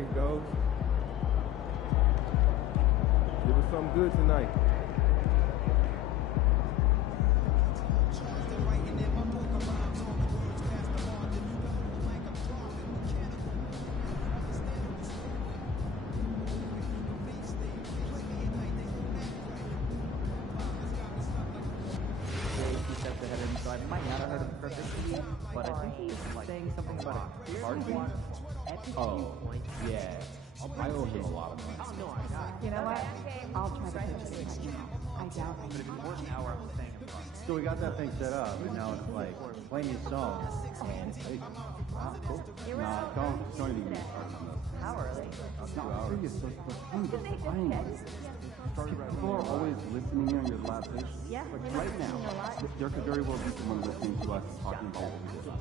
There he goes. Give us something good tonight. So I might not have heard it perfectly, but I think he's saying something about a hard one. Oh, yeah. I owe him a lot of money. You know what? I'll try to pitch it right now. I doubt it. But if it wasn't how I'm saying it wrong. So we got that thing set up, and now it's like playing your song. And hey, wow, cool. Nah, don't even get started on this. How early? 2 hours. It's so playing it. People are always listening in on your last pitch. Yeah. Like right now, there could very well be someone listening to us talking about what we did.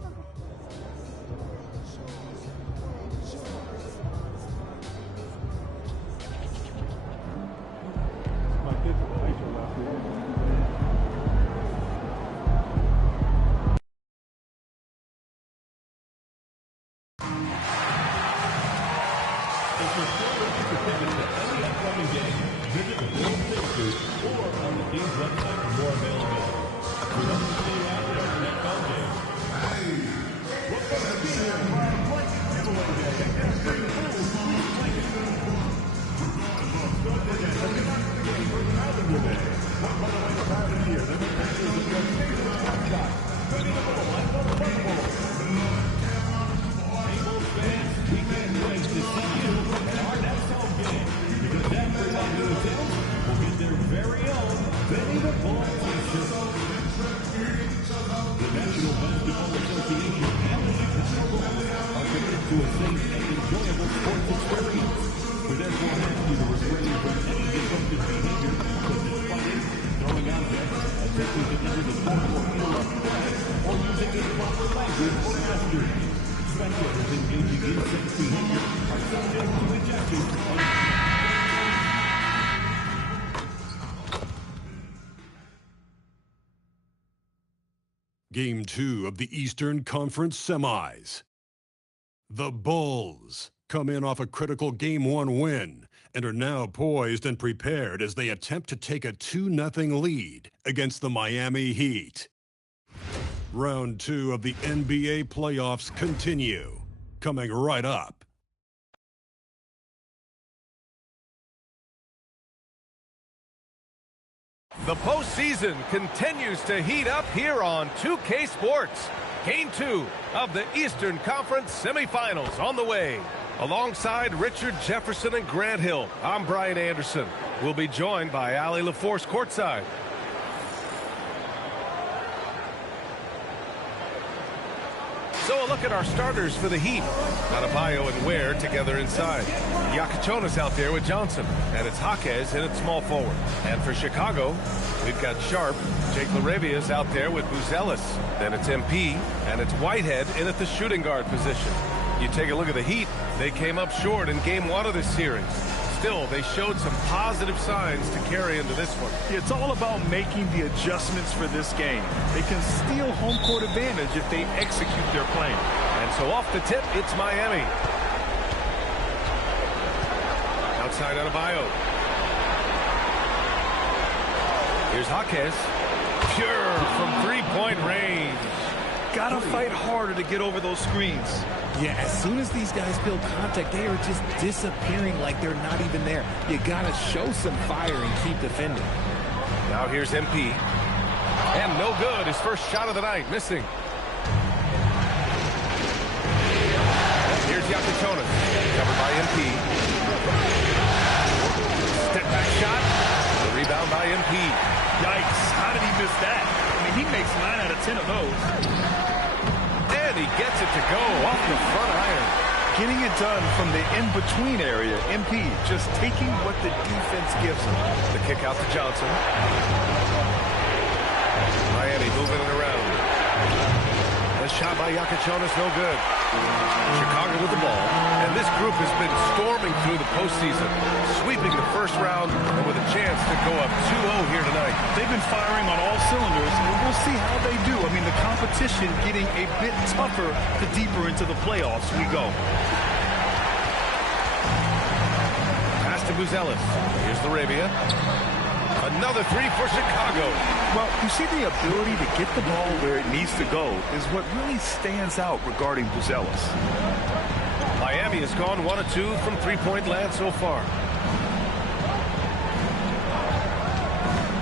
Game 2 of the Eastern Conference Semis. The Bulls come in off a critical Game 1 win and are now poised and prepared as they attempt to take a 2-0 lead against the Miami Heat. Round 2 of the NBA playoffs continue, coming right up. The postseason continues to heat up here on 2K Sports. Game 2 of the Eastern Conference semifinals on the way. Alongside Richard Jefferson and Grant Hill, I'm Brian Anderson. We'll be joined by Allie LaForce courtside. So a look at our starters for the Heat. Adebayo and Ware together inside. Yakichonis out there with Johnson. And it's Jaquez in at small forward. And for Chicago, we've got Sharp. Jake LaRavia's out there with Buzelis. Then it's MP. And it's Whitehead in at the shooting guard position. You take a look at the Heat. They came up short in Game 1 of this series. Still, they showed some positive signs to carry into this one. It's all about making the adjustments for this game. They can steal home court advantage if they execute their plan. And so off the tip, it's Miami. Outside Adebayo. Here's Jaquez. Pure from three-point range. Gotta fight harder to get over those screens. Yeah, as soon as these guys feel contact, they are just disappearing like they're not even there. You gotta show some fire and keep defending. Now here's MP. And no good. His first shot of the night, missing. Here's Yakichonis. Covered by MP. Step back shot. The rebound by MP. Yikes. How did he miss that? I mean, he makes 9 out of 10 of those. And he gets it to go off the front iron. Getting it done from the in-between area. MP just taking what the defense gives him. The kick out to Johnson. Miami moving it around. A shot by Yakichonis, no good. Chicago with the ball. And this group has been storming through the postseason, sweeping the first round and with a chance to go up 2-0 here tonight. They've been firing on all cylinders, and we'll see how they do. I mean, the competition getting a bit tougher the deeper into the playoffs we go. to Buzelis. Here's Laravia. Another three for Chicago. Well, you see, the ability to get the ball where it needs to go is what really stands out regarding Buzelis. Miami has gone 1 of 2 from three-point land so far.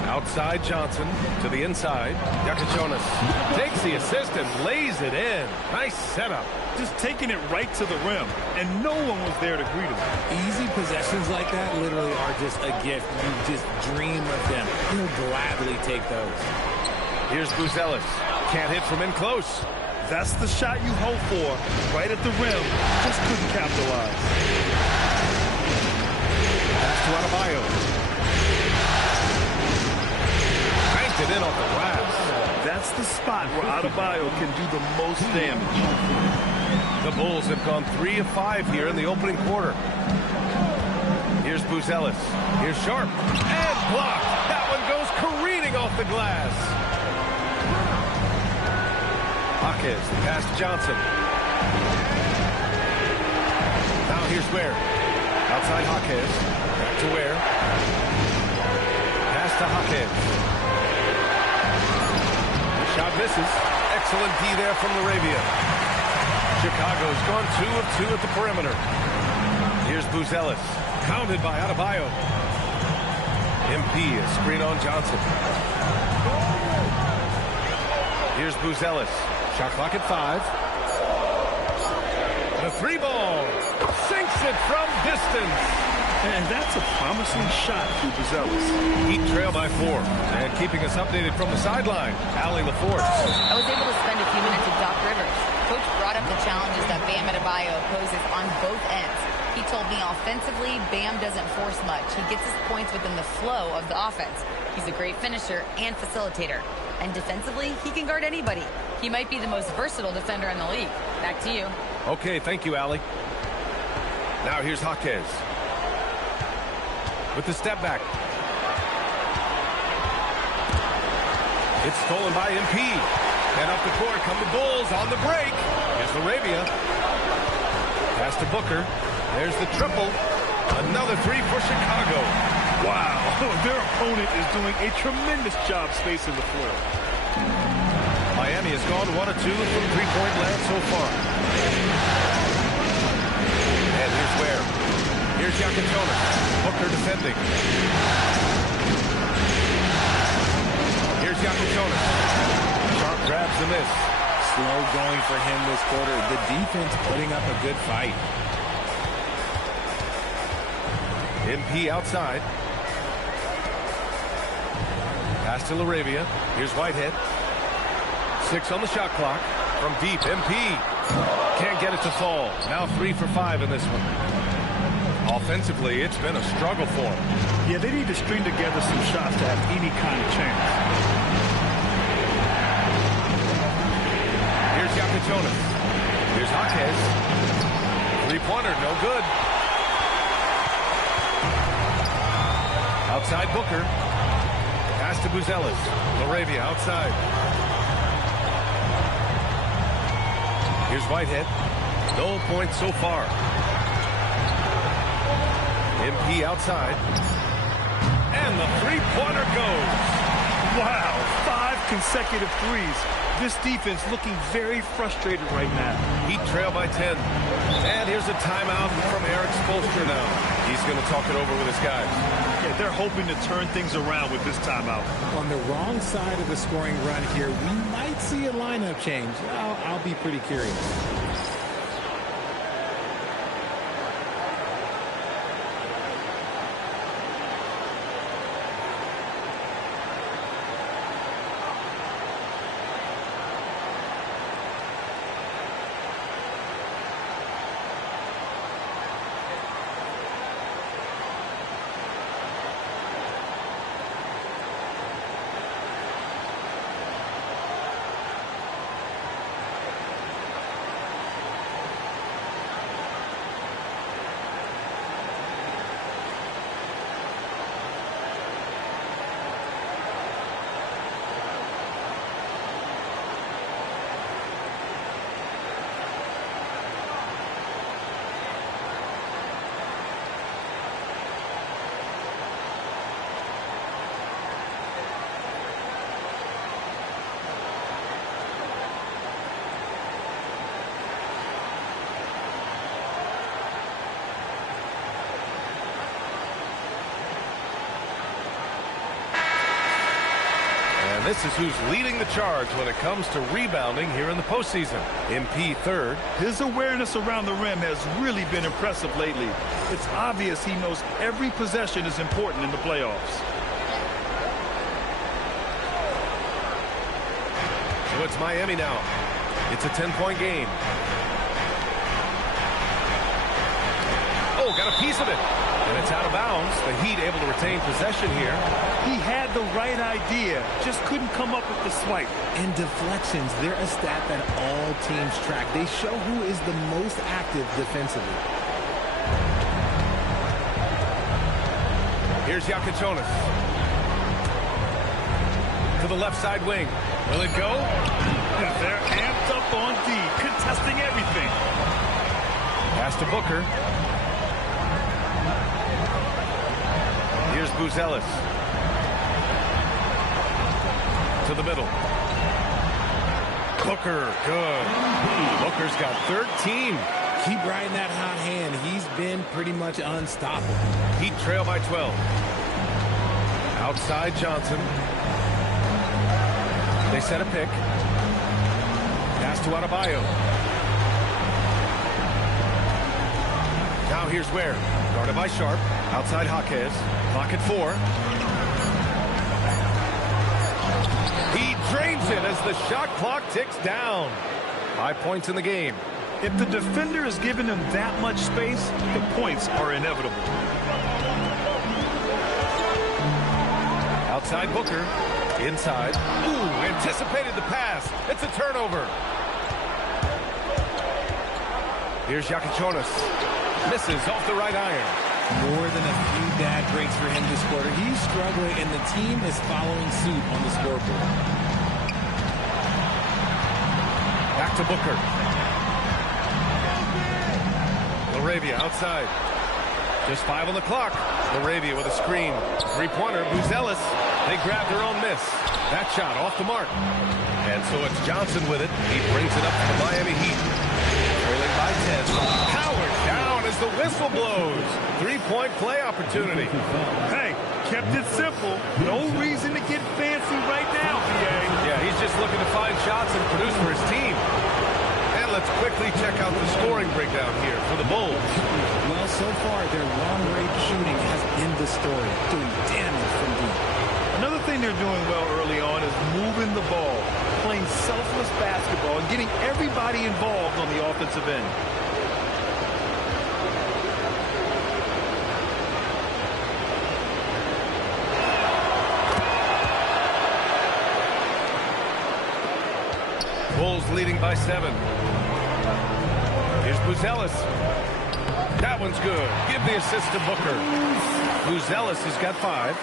Outside Johnson to the inside. Yakichonis takes the assist and lays it in. Nice setup. Just taking it right to the rim, and no one was there to greet him. Easy possessions like that literally are just a gift. You just dream of them. He'll gladly take those. Here's Buzelis. Can't hit from in close. That's the shot you hope for, right at the rim. Just couldn't capitalize. Pass to Adebayo. Banked it in off the glass. That's the spot where Adebayo can do the most damage. The Bulls have gone 3 of 5 here in the opening quarter. Here's Buzelis. Here's Sharp. And blocked. That one goes careening off the glass. Jaquez, the pass to Johnson. Now here's Ware. Outside Jaquez. Back to Ware. Pass to Jaquez. Shot misses. Excellent D there from Laravia. Chicago's gone 2 of 2 at the perimeter. Here's Buzelis. Pounded by Adebayo. MP, a screen on Johnson. Here's Buzelis. Shot clock at 5. The 3-ball. Sinks it from distance. And that's a promising shot to Buzelis. Heat trail by 4. And keeping us updated from the sideline, Allie LaForce. I was able to spend a few minutes with Doc Rivers. Coach brought up the challenges that Bam Adebayo poses on both ends. He told me offensively, Bam doesn't force much. He gets his points within the flow of the offense. He's a great finisher and facilitator. And defensively, he can guard anybody. He might be the most versatile defender in the league. Back to you. Okay, thank you, Allie. Now here's Jaquez. With the step back. It's stolen by MP. And up the court come the Bulls on the break. Here's Laravia. Pass to Booker. There's the triple. Another 3 for Chicago. Wow, their opponent is doing a tremendous job spacing the floor. Miami has gone 1 of 2 from three-point land so far. And here's Ware. Here's Yakichonis. Booker defending. Here's Yakichonis. Sharp grabs the miss. Slow going for him this quarter. The defense putting up a good fight. MP outside. Pass to Laravia. Here's Whitehead. 6 on the shot clock. From deep, MP. Can't get it to fall. Now 3 for 5 in this one. Offensively, it's been a struggle for him. Yeah, they need to string together some shots to have any kind of chance. Here's Yakichonis. Here's Jaquez. Three-pointer, no good. Outside Booker. Pass to Buzelis. Laravia outside. Here's Whitehead. No points so far. MP outside. And the three-pointer goes. Wow, 5 consecutive threes. This defense looking very frustrated right now. Heat trail by 10. And here's a timeout from Eric Spoelstra now. He's going to talk it over with his guys. Yeah, they're hoping to turn things around with this timeout. On the wrong side of the scoring run here, we might see a lineup change. I'll be pretty curious. And this is who's leading the charge when it comes to rebounding here in the postseason. MP third. His awareness around the rim has really been impressive lately. It's obvious he knows every possession is important in the playoffs. So it's Miami now. It's a 10-point game. Oh, got a piece of it. And it's out of bounds. The Heat able to retain possession here. He had the right idea, just couldn't come up with the swipe. And deflections, they're a stat that all teams track. They show who is the most active defensively. Here's Yakichonis. To the left side wing. Will it go? They're amped up on D, contesting everything. Pass to Booker. Here's Buzelis. To the middle. Booker, good. Booker's got 13. Keep riding that hot hand. He's been pretty much unstoppable. Heat trail by 12. Outside Johnson. They set a pick. Pass to Adebayo. Now here's Ware. Guarded by Sharp. Outside Jaquez. Clock at 4. He drains it as the shot clock ticks down. 5 points in the game. If the defender is giving him that much space, the points are inevitable. Outside Booker. Inside. Ooh, anticipated the pass. It's a turnover. Here's Yakichonis. Misses off the right iron. More than a few bad breaks for him this quarter. He's struggling, and the team is following suit on the scoreboard. Back to Booker. Laravia outside. Just 5 on the clock. Laravia with a screen. Three-pointer. Buzelis. They grab their own miss. That shot off the mark. And so it's Johnson with it. He brings it up to the Miami Heat. Trailing by 10. Howard down as the whistle blows. 3-point play opportunity. Hey, kept it simple. No reason to get fancy right now, PA. Yeah, he's just looking to find shots and produce for his team. And let's quickly check out the scoring breakdown here for the Bulls. Well, so far, their long-range shooting has been the story, doing damage from deep. Another thing they're doing well early on is moving the ball, playing selfless basketball, and getting everybody involved on the offensive end. Bulls leading by 7. Here's Buzelis. That one's good. Give the assist to Booker. Buzelis has got 5.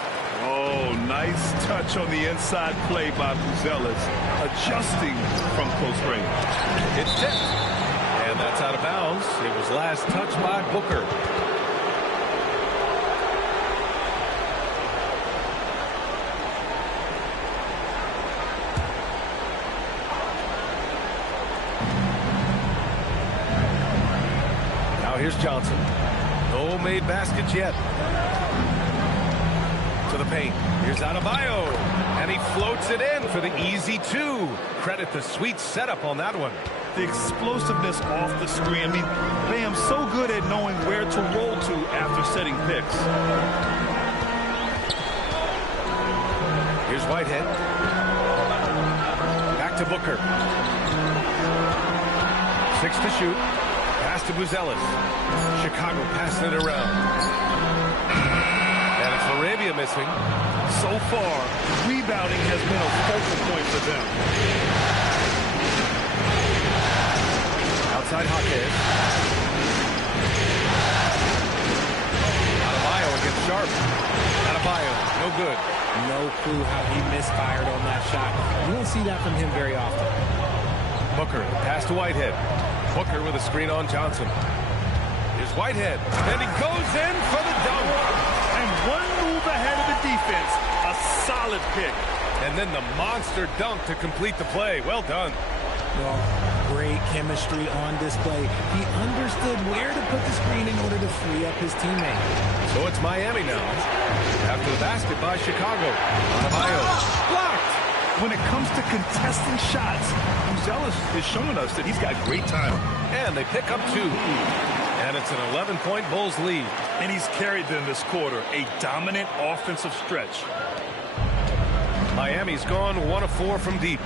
Oh, nice touch on the inside play by Buzelis, adjusting from close range. It's tipped. And that's out of bounds. It was last touched by Booker. Now here's Johnson. No made baskets yet. To the paint. Here's Adebayo. And he floats it in for the easy 2. Credit the sweet setup on that one. The explosiveness off the screen. I mean, Bam's so good at knowing where to roll to after setting picks. Here's Whitehead. Back to Booker. 6 to shoot. Pass to Buzelis. Chicago passing it around. And it's Laravia missing. So far, rebounding has been a focal point for them. Outside Jaquez. Adebayo against Sharp. Adebayo, no good. No clue how he misfired on that shot. You don't see that from him very often. Booker, pass to Whitehead. Booker with a screen on Johnson. Here's Whitehead. And he goes in for the dunk. And one move ahead of the defense. A solid pick. And then the monster dunk to complete the play. Well done. Well, great chemistry on display. He understood where to put the screen in order to free up his teammate. So it's Miami now. After the basket by Chicago. Adebayo blocked. when it comes to contesting shots, Uzelis is showing us that he's got great timing. And they pick up 2. And it's an 11-point Bulls lead. And he's carried them this quarter, a dominant offensive stretch. Miami's gone 1 of 4 from deep.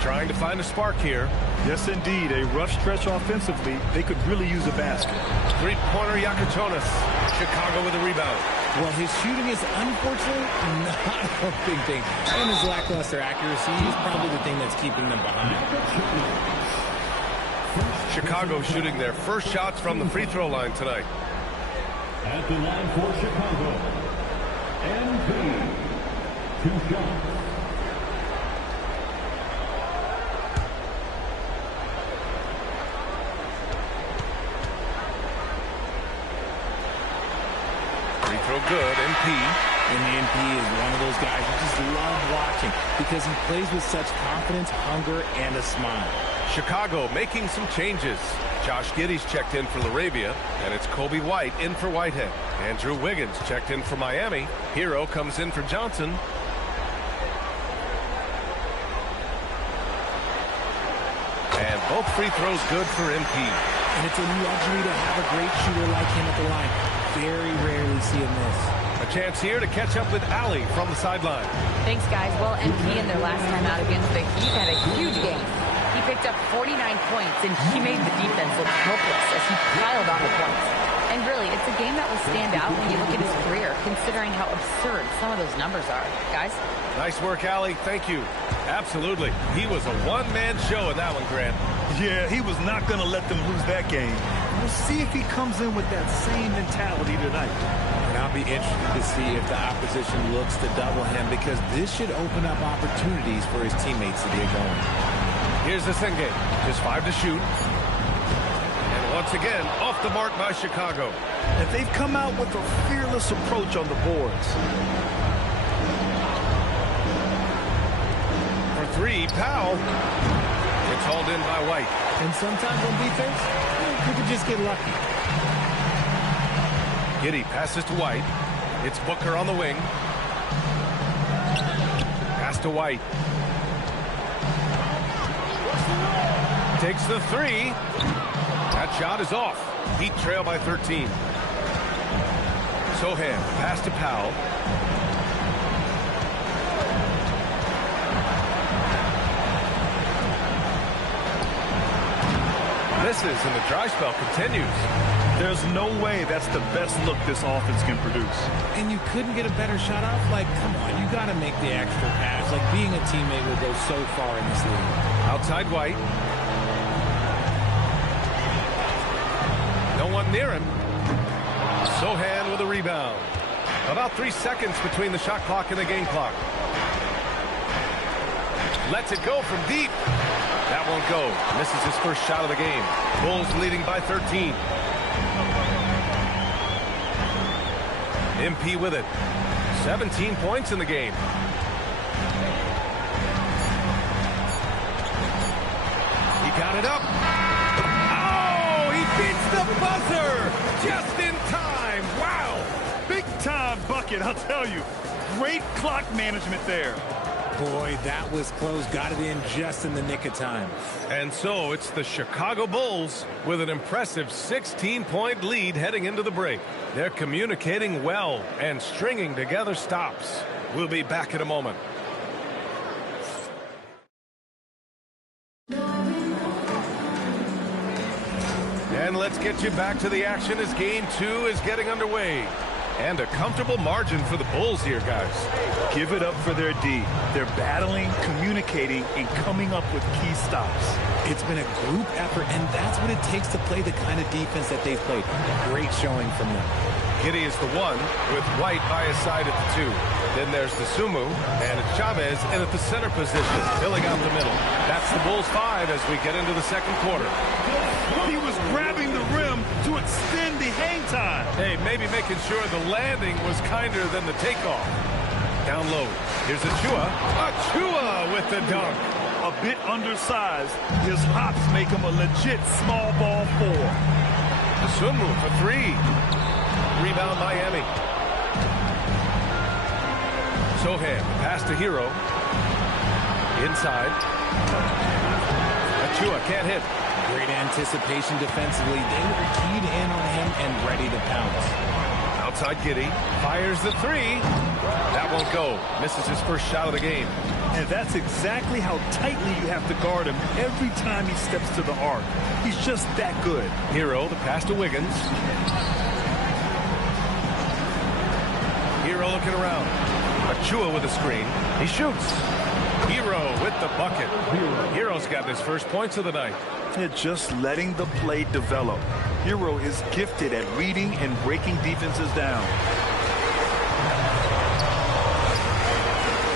Trying to find a spark here. Yes, indeed. A rough stretch offensively. They could really use a basket. Three-pointer Yakichonis. Chicago with a rebound. Well, his shooting is unfortunately not a big thing. And his lackluster accuracy is probably the thing that's keeping them behind. Chicago shooting their first shots from the free throw line tonight. At the line for Chicago, MP. 2 shots. Free throw good, MP. And the MP is one of those guys you just love watching because he plays with such confidence, hunger, and a smile. Chicago making some changes. Josh Giddey's checked in for Laravia, and it's Kobe White in for Whitehead. Andrew Wiggins checked in for Miami. Hero comes in for Johnson. And both free throws good for MP. And it's a luxury to have a great shooter like him at the line. Very rarely see him miss. A chance here to catch up with Ali from the sideline. Thanks, guys. Well, MP in their last time out against the Heat had a huge game. He picked up 49 points, and he made the defense look helpless as he piled on the points. And really, it's a game that will stand out when you look at his career, considering how absurd some of those numbers are. Guys? Nice work, Ali. Thank you. Absolutely. He was a one-man show in that one, Grant. Yeah, he was not going to let them lose that game. We'll see if he comes in with that same mentality tonight. And I'll be interested to see if the opposition looks to double him because this should open up opportunities for his teammates to get going. Here's the Senge. Just 5 to shoot. And once again, off the mark by Chicago. And they've come out with a fearless approach on the boards. For 3, Powell. It's hauled in by White. And sometimes on defense, you could just get lucky. Giddey passes to White. It's Booker on the wing. Pass to White. Takes the 3. That shot is off. Heat trail by 13. Sohan, pass to Powell. Misses and the dry spell continues. There's no way that's the best look this offense can produce. And you couldn't get a better shot off? Like, come on, you got to make the extra pass. Like, being a teammate will go so far in this league. Outside White. No one near him. Sohan with a rebound. About 3 seconds between the shot clock and the game clock. Lets it go from deep. That won't go. Misses his first shot of the game. Bulls leading by 13. MP with it. 17 points in the game. He got it up. Oh, he beats the buzzer just in time. Wow. Big time bucket, I'll tell you. Great clock management there. Boy, that was close. Got it in just in the nick of time. And so it's the Chicago Bulls with an impressive 16-point lead heading into the break. They're communicating well and stringing together stops. We'll be back in a moment. And let's get you back to the action as Game 2 is getting underway. And a comfortable margin for the Bulls here, guys. Give it up for their D. They're battling, communicating, and coming up with key stops. It's been a group effort, and that's what it takes to play the kind of defense that they've played. Great showing from them. Giddey is the 1 with White by his side at the 2. Then there's the Sumu, and it's Chavez in at the center position, filling out the middle. That's the Bulls 5 as we get into the second quarter. He was grabbing the rim to extend the hang time. Hey, maybe making sure the landing was kinder than the takeoff. Down low. Here's Achua. Achua with the dunk. A bit undersized. His hops make him a legit small ball 4. Sumu for 3. Rebound Miami. Sohan pass to Hero. Inside. Achua can't hit. Great anticipation defensively. They were keyed in on him and ready to pounce. Outside Giddy. Fires the three. That won't go. Misses his first shot of the game. And that's exactly how tightly you have to guard him every time he steps to the arc. He's just that good. Hero, the pass to Wiggins. Hero looking around. Achua with a screen. He shoots. Hero with the bucket. Hero's got his first points of the night. They're just letting the play develop. Hero is gifted at reading and breaking defenses down.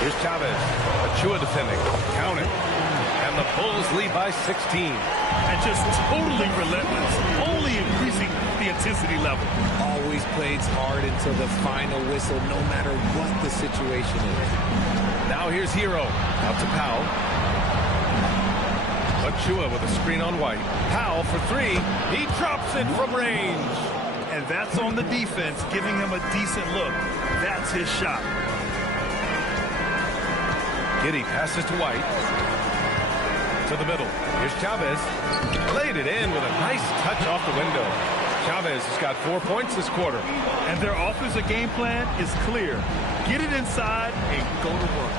Here's Chavez. Achua defending. Count it. And the Bulls lead by 16. And just totally relentless, only increasing the intensity level. Always plays hard until the final whistle, no matter what the situation is. Now here's Hero. Out to Powell. Achua with a screen on White. Powell for three. He drops it from range. And that's on the defense, giving him a decent look. That's his shot. Giddy passes to White. To the middle. Here's Chavez. Laid it in with a nice touch off the window. Chavez has got 4 points this quarter. And their offensive game plan is clear. Get it inside and go to work.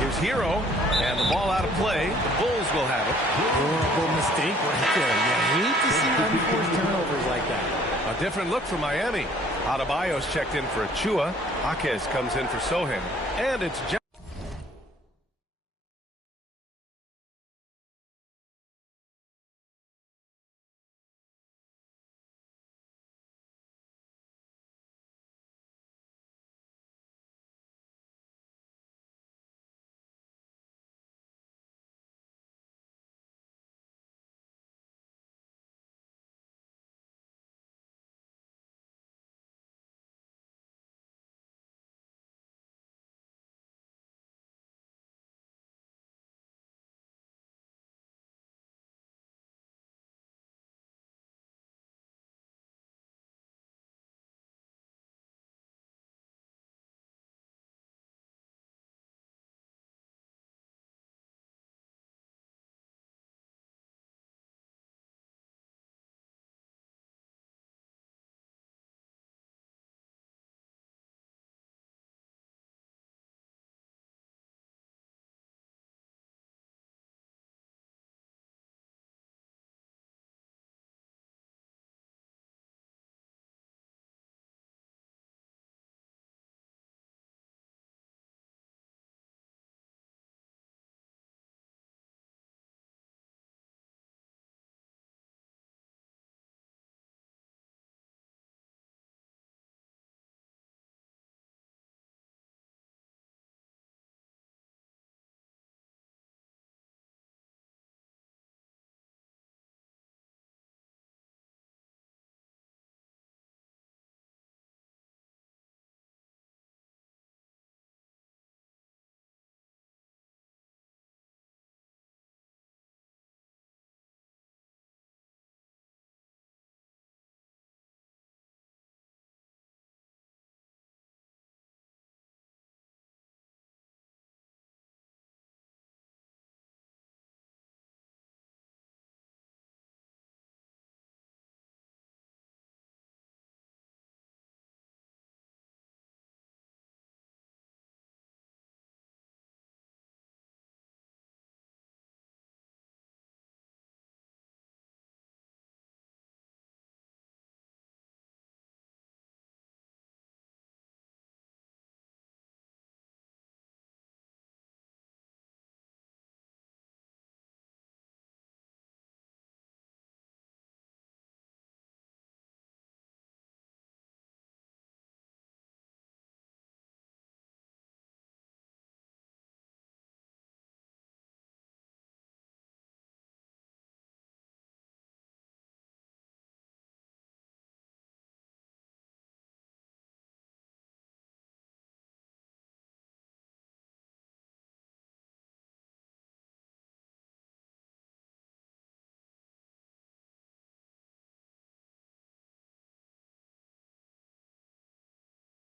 Here's Hero. And the ball out of play. The Bulls will have it. Horrible mistake right there. You hate to see unforced turnovers like that. A different look for Miami. Adebayo's checked in for Achua. Jaquez comes in for Sohan. And it's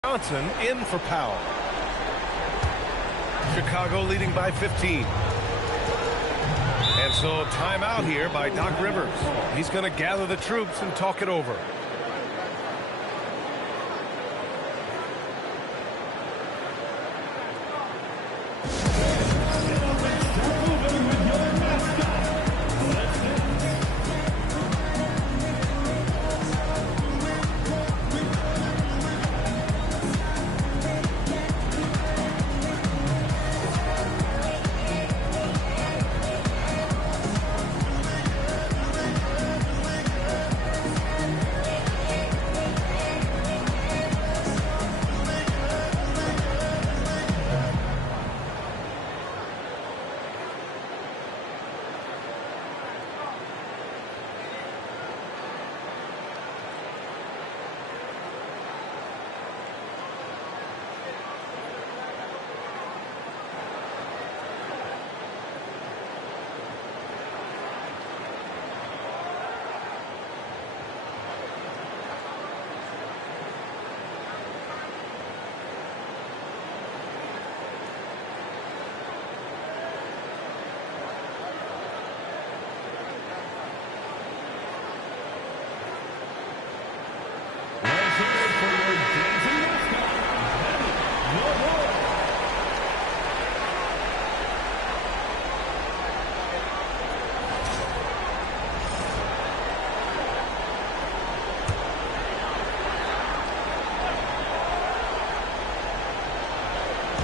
Johnson in for Powell. Chicago leading by 15. And so timeout here by Doc Rivers. He's going to gather the troops and talk it over.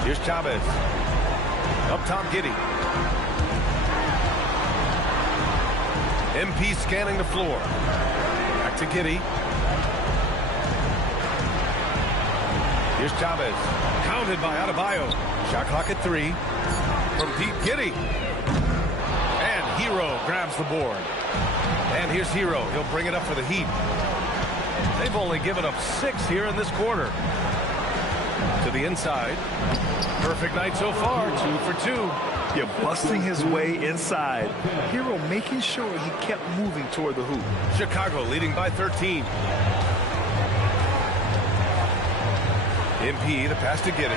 Here's Chavez. Up top, Giddy. MP scanning the floor. Back to Giddy. Here's Chavez. Counted by Adebayo. Shot clock at 3. From deep, Giddy. And Hero grabs the board. And here's Hero. He'll bring it up for the Heat. They've only given up 6 here in this quarter. To the inside. Perfect night so far, 2 for 2. Yeah, busting his way inside. Hero making sure he kept moving toward the hoop. Chicago leading by 13. MP, the pass to Giddy.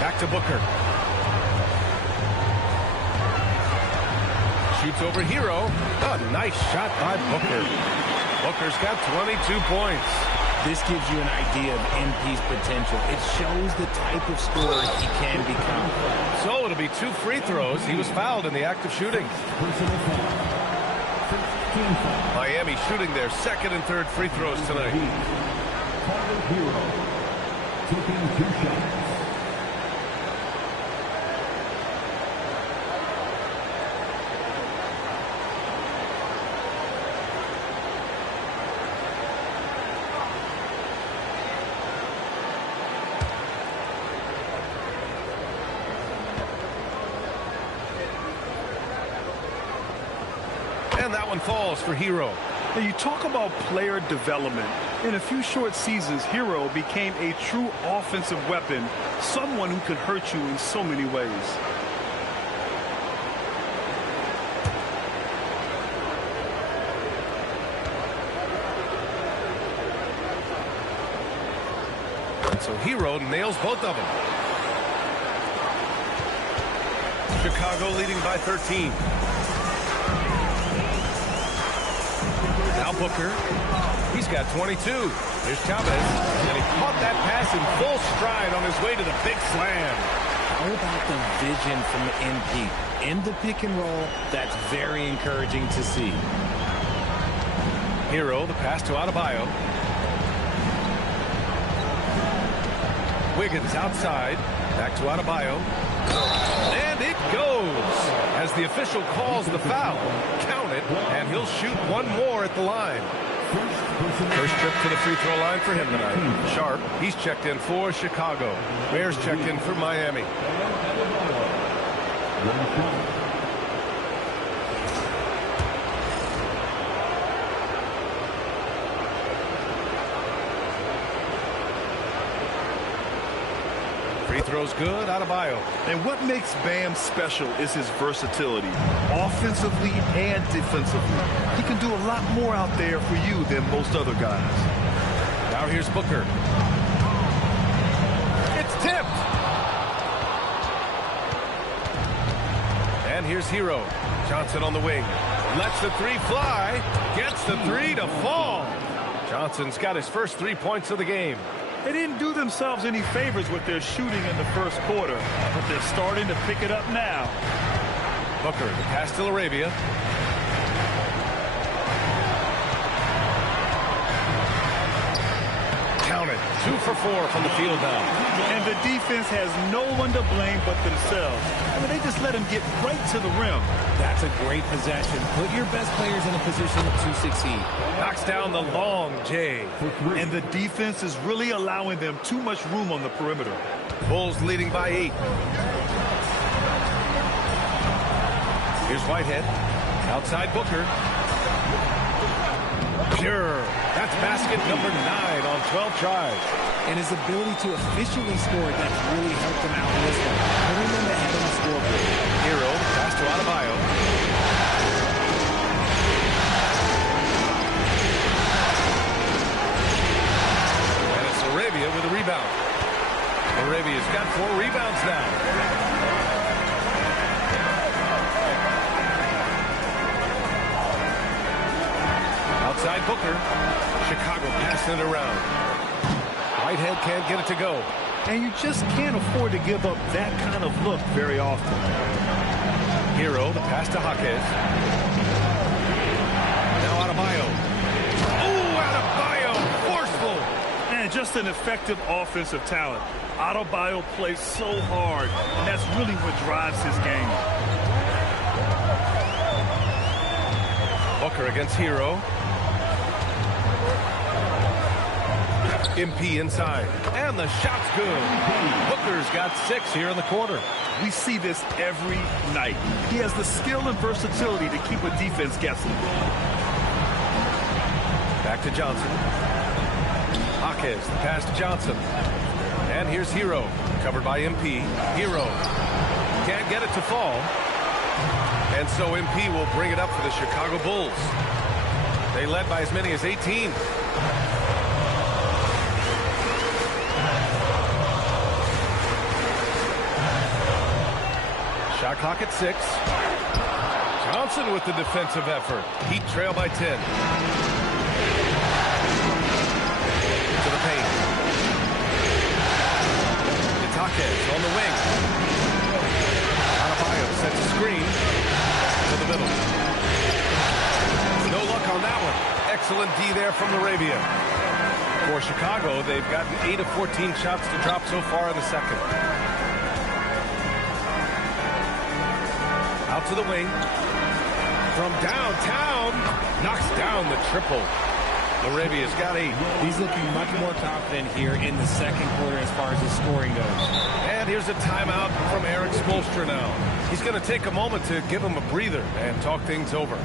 Back to Booker. Shoots over Hero. A nice shot by Booker. Booker's got 22 points. This gives you an idea of MP's potential. It shows the type of scorer he can become. So it'll be 2 free throws. He was fouled in the act of shooting. Miami shooting their 2nd and 3rd free throws tonight. Taking 2 shots. And that one falls for Hero. Now you talk about player development. In a few short seasons, Hero became a true offensive weapon, someone who could hurt you in so many ways. So Hero nails both of them. Chicago leading by 13. Now Booker. He's got 22. Here's Chavez. And he caught that pass in full stride on his way to the big slam. How about the vision from MP? In the pick and roll, that's very encouraging to see. Hero, the pass to Adebayo. Wiggins outside. Back to Adebayo. And it goes. As the official calls the foul. Count it, and he'll shoot one more at the line. First trip to the free throw line for him tonight. Sharp, he's checked in for Chicago. Bears checked in for Miami. Free throw's good, Adebayo. And what makes Bam special is his versatility, offensively and defensively. He can do a lot more out there for you than most other guys. Now here's Booker. It's tipped. Hero. Johnson on the wing. Lets the three fly. Gets the three to fall. Johnson's got his first 3 points of the game. They didn't do themselves any favors with their shooting in the first quarter, but they're starting to pick it up now. Booker, the pass to Arabia. Counted. 2 for 4 from the field now. And the defense has no one to blame but themselves. I mean, they just let him get right to the rim. That's a great possession. Put your best players in a position to succeed. Knocks down the long J. And the defense is really allowing them too much room on the perimeter. Bulls leading by 8. Here's Whitehead. Outside Booker. Pure. That's basket number 9 on 12 tries. And his ability to efficiently score, that's really helped him out in this one, putting them ahead on the scoreboard. Hero, pass to Adebayo. And it's Arabia with a rebound. Arabia's got 4 rebounds now. Outside Booker. Chicago passing it around. Whitehead can't get it to go. And you just can't afford to give up that kind of look very often. Hero, the pass to Jaquez. Now Adebayo. Oh, Adebayo, forceful. And just an effective offensive talent. Adebayo plays so hard, and that's really what drives his game. Booker against Hero. MP inside. And the shot's good. Booker's got 6 here in the quarter. We see this every night. He has the skill and versatility to keep a defense guessing. Back to Johnson. Jaquez, the pass to Johnson. And here's Hero. Covered by MP. Hero. Can't get it to fall. And so MP will bring it up for the Chicago Bulls. They led by as many as 18. Shot clock at 6. Johnson with the defensive effort. Heat trail by 10. To the paint. It's Jaquez on the wing. Adebayo sets a screen to the middle. No luck on that one. Excellent D there from Arabia. For Chicago, they've gotten 8 of 14 shots to drop so far in the second. Out to the wing. From downtown. Knocks down the triple. Arabia's got 8. He's looking much more confident here in the second quarter as far as his scoring goes. And here's a timeout from Eric Spoelstra now. He's going to take a moment to give him a breather and talk things over.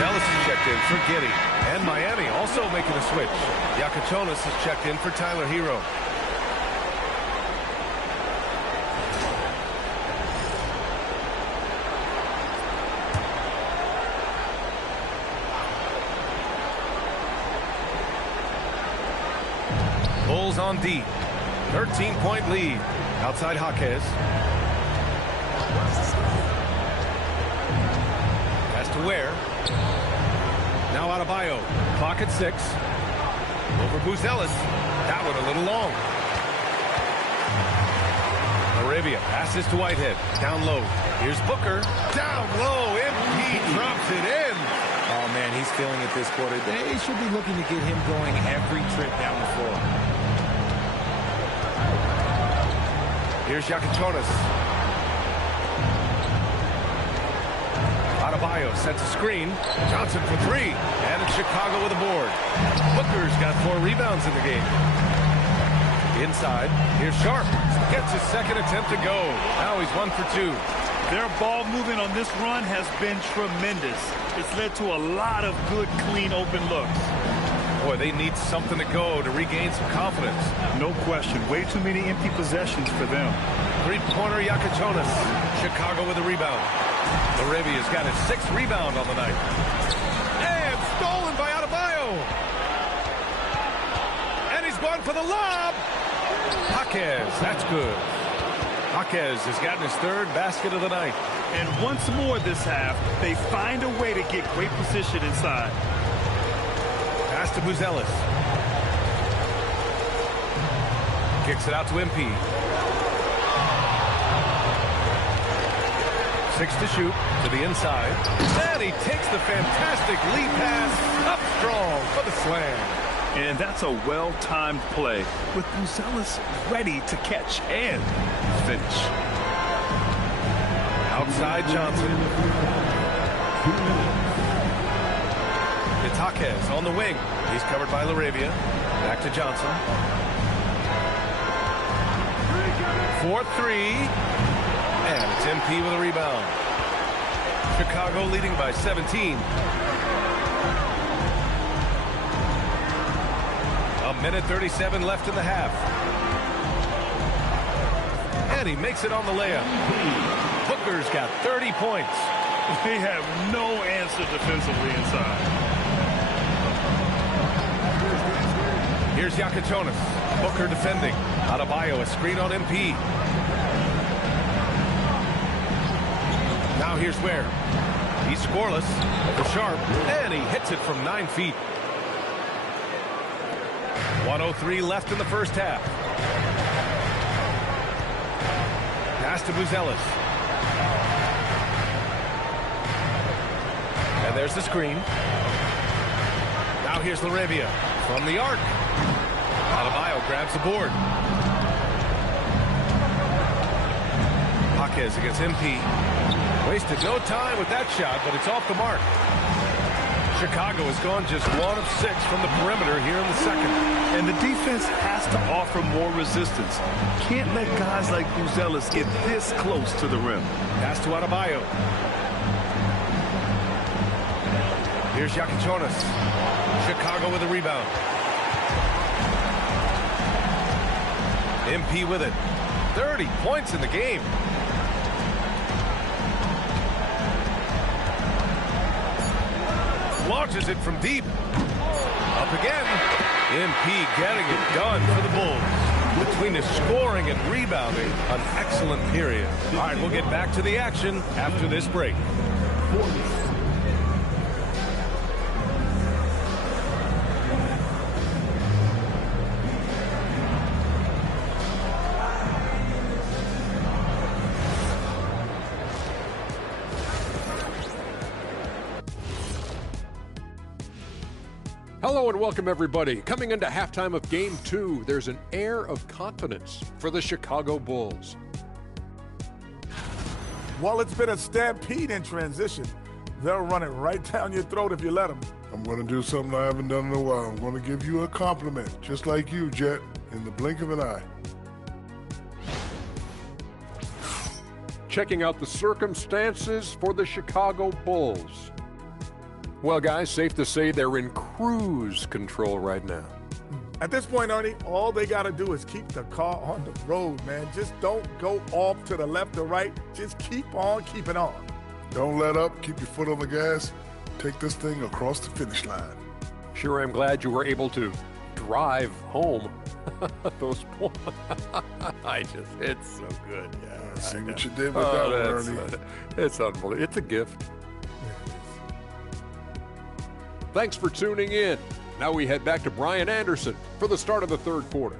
Ellis is checked in for Giddey. And Miami also making a switch. Yakuchonis is checked in for Tyler Hero. Bulls on D. 13-point lead. Outside Jaquez. Pass to Ware. Now Adebayo. Clock at 6. Over Buzelis. That one a little long. Arabia passes to Whitehead. Down low. Here's Booker. Down low. MP drops it in. Oh, man, he's feeling it this quarter. They should be looking to get him going every trip down the floor. Here's Yakichonis. Adebayo sets a screen. Johnson for 3. And it's Chicago with a board. Booker's got 4 rebounds in the game. Inside. Here's Sharp. Gets his second attempt to go. Now he's 1 for 2. Their ball movement on this run has been tremendous. It's led to a lot of good, clean, open looks. Boy, they need something to go to regain some confidence. No question. Way too many empty possessions for them. Three-pointer Yakichonis. Chicago with a rebound. Arabia's got his 6th rebound on the night. And stolen by Adebayo. And he's gone for the lob. Jaquez, that's good. Jaquez has gotten his 3rd basket of the night. And once more this half, they find a way to get great position inside. Pass to Buzelis. Kicks it out to MP. 6 to shoot to the inside. And he takes the fantastic lead pass up strong for the slam. And that's a well-timed play with Buzelis ready to catch and finish. Outside Johnson. It's Jaquez on the wing. He's covered by LaRavia. Back to Johnson. 4-3. And it's MP with a rebound. Chicago leading by 17. A minute 37 left in the half. And he makes it on the layup. Booker's got 30 points. They have no answer defensively inside. Here's Yakichonis. Booker defending. Adebayo, a screen on MP. Now here's Ware. He's scoreless. Over Sharp. And he hits it from 9 feet. 1:03 left in the first half. Pass to Buzelis. And there's the screen. Now here's LaRavia from the arc. Adebayo grabs the board. Jaquez against MP. Wasted no time with that shot, but it's off the mark. Chicago has gone just 1 of 6 from the perimeter here in the second. And the defense has to offer more resistance. Can't let guys like Buzelis get this close to the rim. Pass to Adebayo. Here's Yakichonis. Chicago with a rebound. MP with it. 30 points in the game. Launches it from deep. Up again. MP getting it done for the Bulls. Between his scoring and rebounding, an excellent period. All right, we'll get back to the action after this break. Hello and welcome, everybody. Coming into halftime of Game 2, there's an air of confidence for the Chicago Bulls. Well, it's been a stampede in transition. They'll run it right down your throat if you let them. I'm going to do something I haven't done in a while. I'm going to give you a compliment, just like you, Jet, in the blink of an eye. Checking out the circumstances for the Chicago Bulls. Well, guys, safe to say they're in cruise control right now. At this point, Ernie, all they got to do is keep the car on the road, man. Just don't go off to the left or right. Just keep on keeping on. Don't let up. Keep your foot on the gas. Take this thing across the finish line. Sure, I'm glad you were able to drive home Those points. It's so good. Yeah, See what you did with that one, Ernie. It's unbelievable. It's a gift. Thanks for tuning in. Now we head back to Brian Anderson for the start of the third quarter.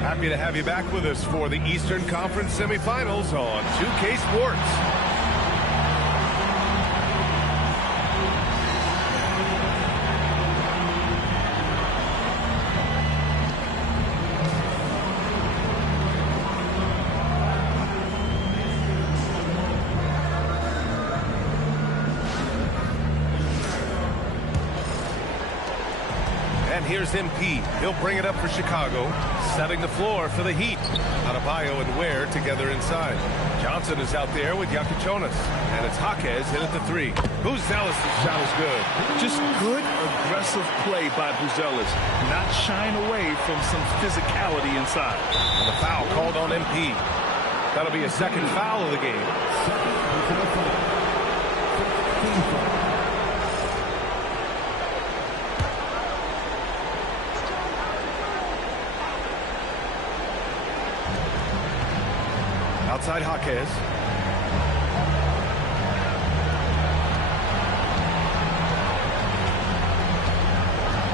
Happy to have you back with us for the Eastern Conference semifinals on 2K Sports. And here's MP. He'll bring it up for Chicago, setting the floor for the Heat. Adebayo and Ware together inside. Johnson is out there with Yakichonis. And it's Jaquez in at the three. Buzelis' shot is good. Just good, aggressive play by Buzelis. Not shying away from some physicality inside. And the foul called on MP. That'll be a second foul of the game. Outside Jaquez.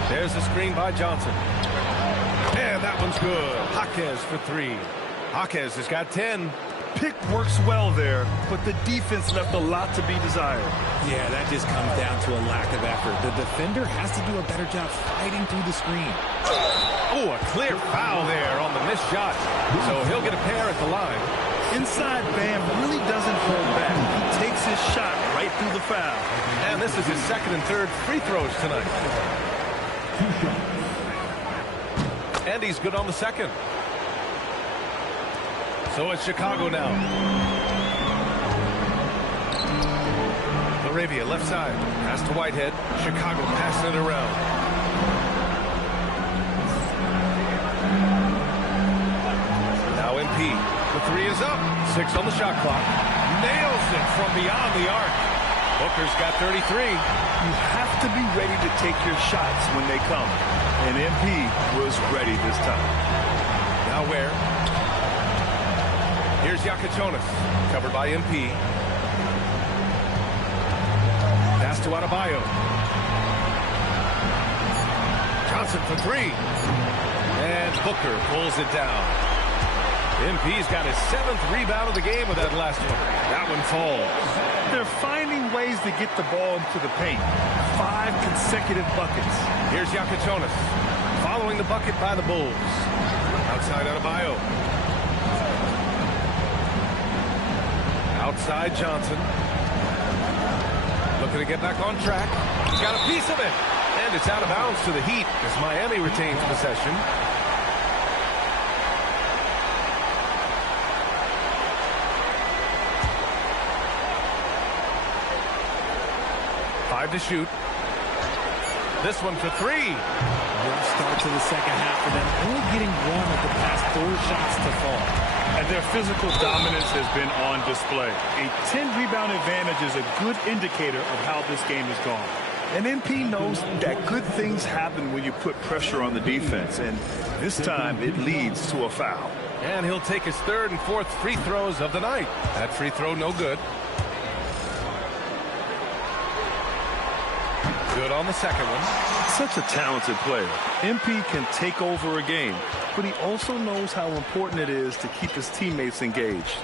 There's the screen by Johnson. And that one's good. Jaquez for three. Jaquez has got 10. Pick works well there, but the defense left a lot to be desired. Yeah, that just comes down to a lack of effort. The defender has to do a better job fighting through the screen. Oh, a clear foul there on the missed shot. So he'll get a pair at the line. Inside, Bam really doesn't hold back. He takes his shot right through the foul. And this is his second and third free throws tonight. And he's good on the second. So it's Chicago now. Laravia left side. Pass to Whitehead. Chicago passing it around. Now MP. The three is up. 6 on the shot clock. Nails it from beyond the arc. Booker's got 33. You have to be ready to take your shots when they come. And MP was ready this time. Now Ware. Here's Yakichonis. Covered by MP. Pass to Adebayo. Johnson for three. And Booker pulls it down. MP's got his 7th rebound of the game with that last one. That one falls. They're finding ways to get the ball into the paint. 5 consecutive buckets. Here's Yakichonis. Following the bucket by the Bulls. Outside Adebayo. Outside Johnson. Looking to get back on track. He's got a piece of it. And it's out of bounds to the Heat as Miami retains possession. To shoot. This one for three. Good start to the second half for them. Only getting one of the past 4 shots to fall. And their physical dominance has been on display. A 10-rebound advantage is a good indicator of how this game has gone. And MP knows that good things happen when you put pressure on the defense. And this time it leads to a foul. And he'll take his 3rd and 4th free throws of the night. That free throw no good. Good on the second one. Such a talented player. MP can take over a game, but he also knows how important it is to keep his teammates engaged.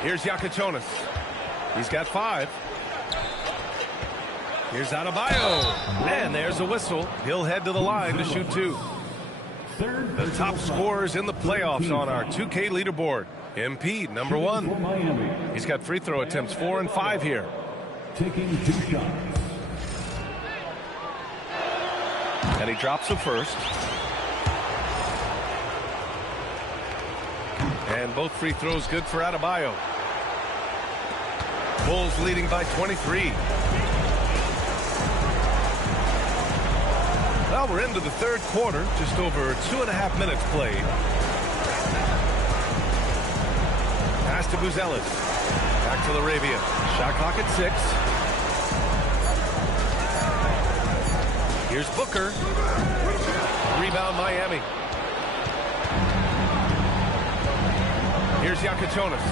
Here's Yakichonis. He's got 5. Here's Adebayo. And there's a whistle. He'll head to the line to shoot 2. The top scorers in the playoffs on our 2K leaderboard. MP, number 1. He's got free throw attempts 4 and 5 here. Taking 2 shots. And he drops the first. And both free throws good for Adebayo. Bulls leading by 23. Well, Well, we're into the third quarter, just over 2.5 minutes played. Pass to Buzelis. Back to Laravia. Shot clock at 6. Here's Booker. Rebound Miami. Here's Yakachonis.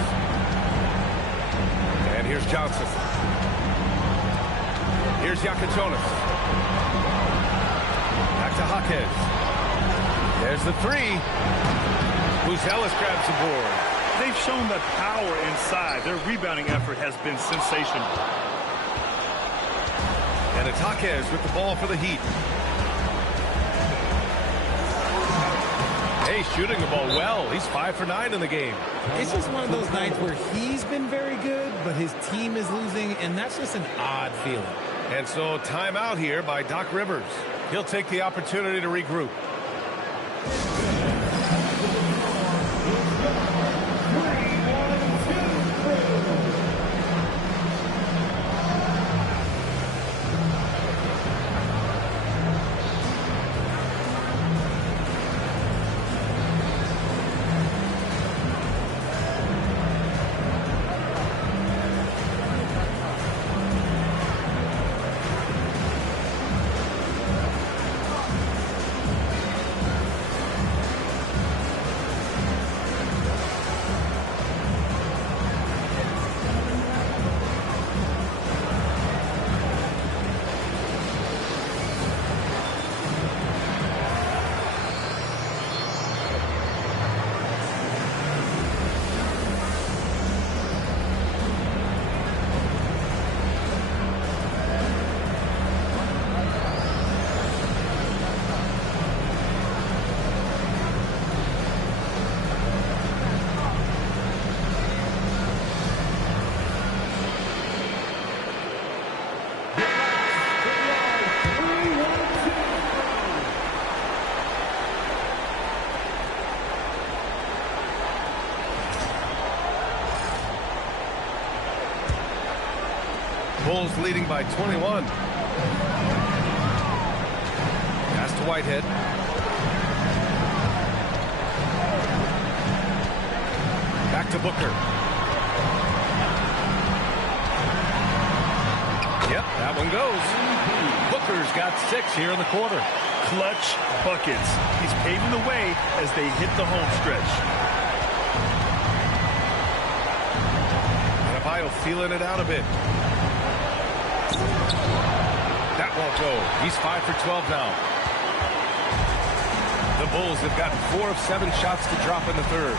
And here's Johnson. Here's Yakachonis. Back to Jaquez. There's the 3. Buzelis grabs the board. They've shown the power inside. Their rebounding effort has been sensational. And it's Jaquez with the ball for the Heat. Hey, shooting the ball well. He's 5 for 9 in the game. It's just one of those nights where he's been very good, but his team is losing, and that's just an odd feeling. And so timeout here by Doc Rivers. He'll take the opportunity to regroup. Bulls leading by 21. Pass to Whitehead. Back to Booker. Yep, that one goes. Booker's got 6 here in the quarter. Clutch buckets. He's paving the way as they hit the home stretch. Adebayo feeling it out a bit. That won't go. He's 5 for 12 now. The Bulls have gotten 4 of 7 shots to drop in the third.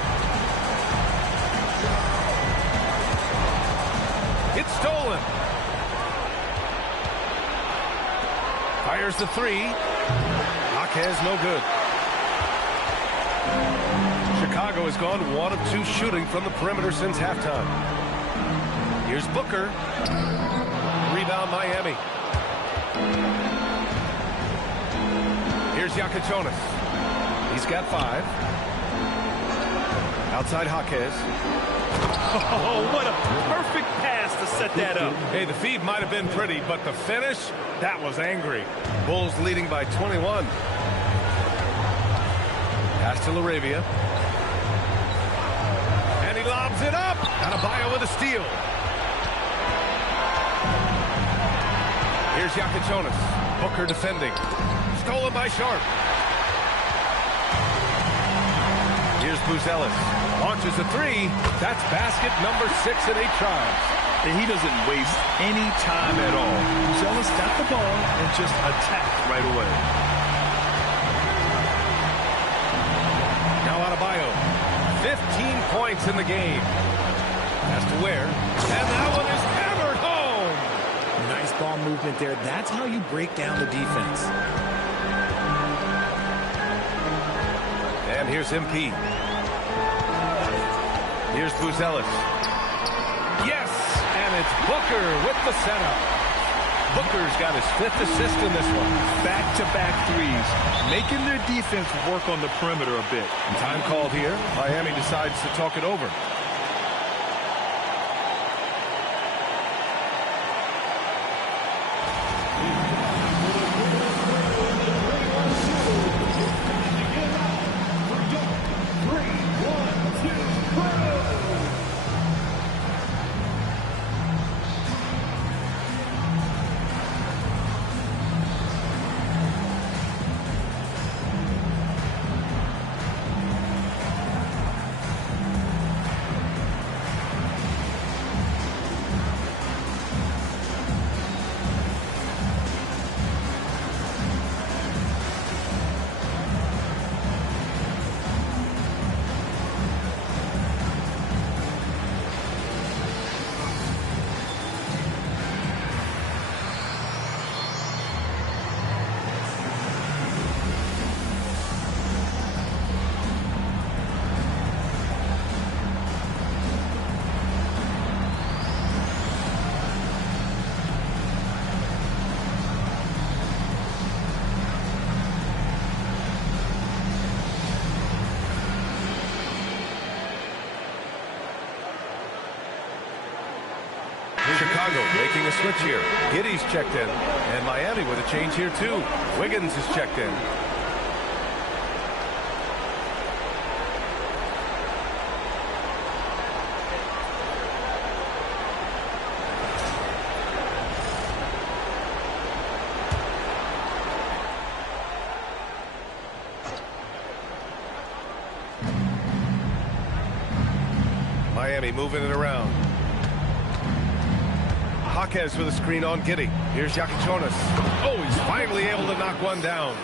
It's stolen. Fires the 3. Jaquez no good. Chicago has gone 1 of 2 shooting from the perimeter since halftime. Here's Booker. Rebound Miami. Here's Yakachonis. He's got 5. Outside Jaquez. Oh, what a perfect pass to set that up. Hey, the feed might have been pretty, but the finish, that was angry. Bulls leading by 21. Pass to Laravia. And he lobs it up. Adebayo with a steal. Here's Yakachonis. Booker defending. Stolen by Sharp. Here's Buzelis. Launches a 3. That's basket number 6 in 8 tries. And he doesn't waste any time at all. Buzelis got the ball and just attacked right away. Now Adebayo. 15 points in the game. Has to Ware. And that one is hammered home. Nice ball movement there. That's how you break down the defense. And here's MP. Here's Buzelis. Yes, and it's Booker with the setup. Booker's got his 5th assist in this one. Back-to-back threes, making their defense work on the perimeter a bit. Time called here. Miami decides to talk it over. Chicago making a switch here. Giddey's checked in. And Miami with a change here too. Wiggins is checked in. Miami moving it around. Jaquez with a screen on Giddey. Here's Yakichonis. Oh, he's finally able to knock one down.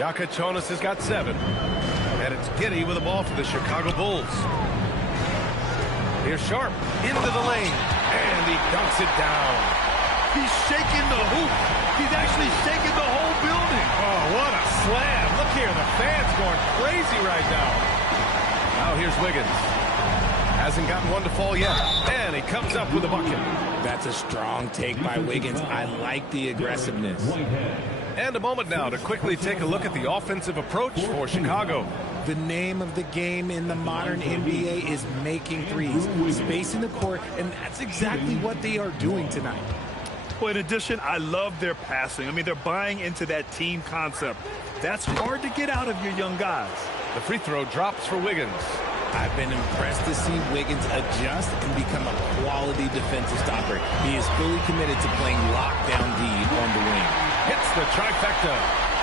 Yakichonis has got 7. And it's Giddey with the ball for the Chicago Bulls. Here's Sharp into the lane. And he dunks it down. He's shaking the hoop. He's actually shaking the whole building. Oh, what a slam. Look here, the fans going crazy right now. Now here's Wiggins. Hasn't gotten one to fall yet. And he comes up with a bucket. That's a strong take by Wiggins. I like the aggressiveness. And a moment now to quickly take a look at the offensive approach for Chicago. The name of the game in the modern NBA is making threes, spacing the court, and that's exactly what they are doing tonight. Well, in addition, I love their passing. I mean, they're buying into that team concept. That's hard to get out of your young guys. The free throw drops for Wiggins. I've been impressed to see Wiggins adjust and become a quality defensive stopper. He is fully committed to playing lockdown D on the wing. Hits the trifecta.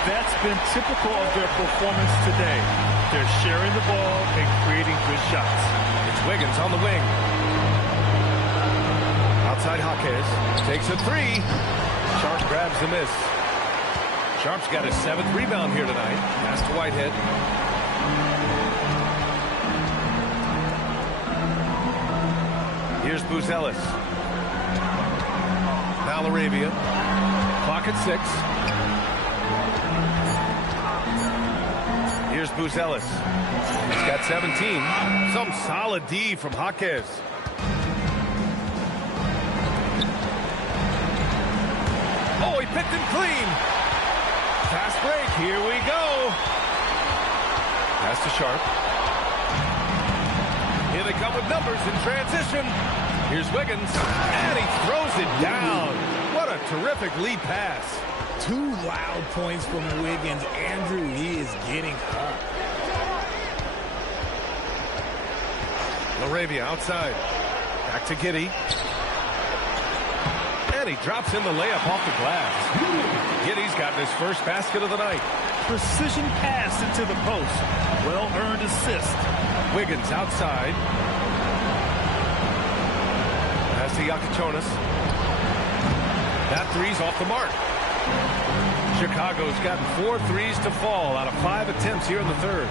That's been typical of their performance today. They're sharing the ball and creating good shots. It's Wiggins on the wing. Outside Jaquez. Takes a 3. Sharp grabs the miss. Sharp's got his 7th rebound here tonight. Pass to Whitehead. Here's Buzelis. Now Laravia. Clock at 6. Here's Buzelis. He's got 17. Some solid D from Jaquez. Oh, he picked him clean. Fast break. Here we go. Pass to Sharp. Here they come with numbers in transition. Here's Wiggins, and he throws it down. What a terrific lead pass. 2 loud points from Wiggins. Andrew, he is getting up. Laravia outside. Back to Giddey. And he drops in the layup off the glass. Giddey's gotten his first basket of the night. Precision pass into the post. Well-earned assist. Wiggins outside. Pass to Yakichonis. That 3's off the mark. Chicago's gotten 4 threes to fall out of 5 attempts here in the third.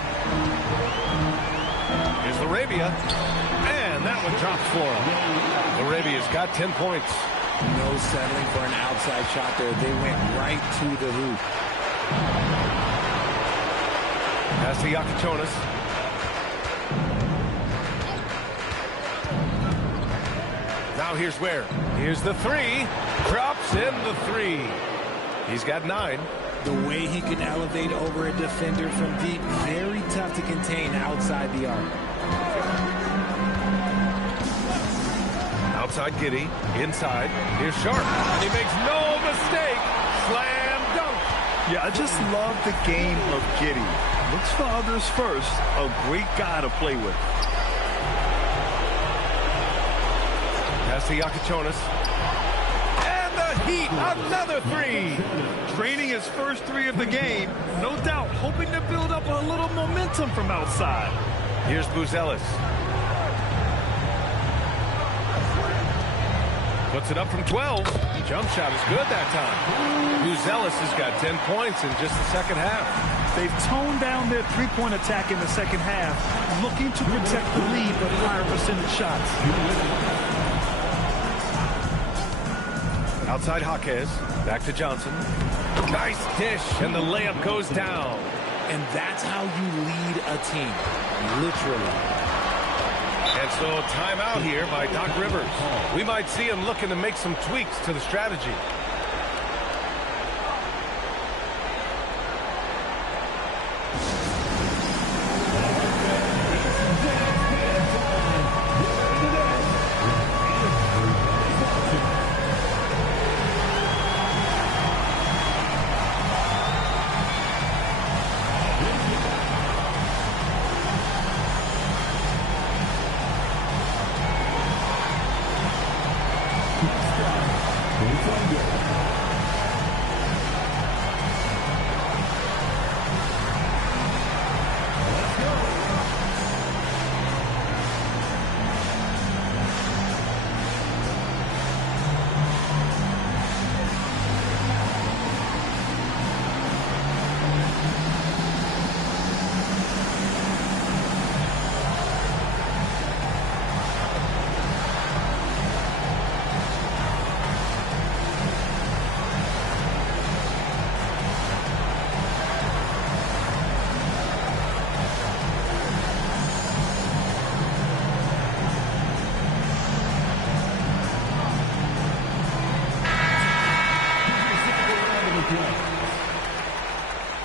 Here's Laravia. And that one drops for him. Laravia's got 10 points. No settling for an outside shot there. They went right to the hoop. Pass to Yakichonis. Now here's where. Here's the 3. Drops in the 3. He's got 9. The way he can elevate over a defender from deep, very tough to contain outside the arc. Outside Giddey, inside. Here's Sharp, and he makes no mistake. Slam dunk. Yeah, I just love the game of Giddey. Looks for others first. A great guy to play with. Pass to Yakichonis. And the Heat, another 3. Draining his first 3 of the game. No doubt, hoping to build up a little momentum from outside. Here's Buzelis. Puts it up from 12. Jump shot is good that time. Buzelis has got 10 points in just the second half. They've toned down their three-point attack in the second half, looking to protect the lead with higher percentage shots. Outside Jaquez. Back to Johnson. Nice dish, and the layup goes down. And that's how you lead a team, literally. And so timeout here by Doc Rivers. We might see him looking to make some tweaks to the strategy.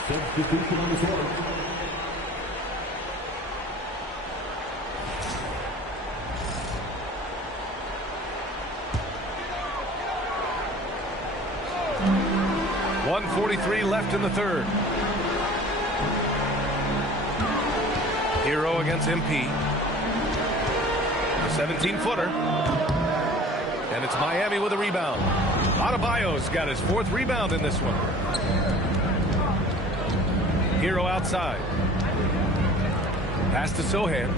Substitution on the court. .143 left in the third. Hero against MP. A 17-footer. And it's Miami with a rebound. Adebayo's got his 4th rebound in this one. Hero outside. Pass to Sohan.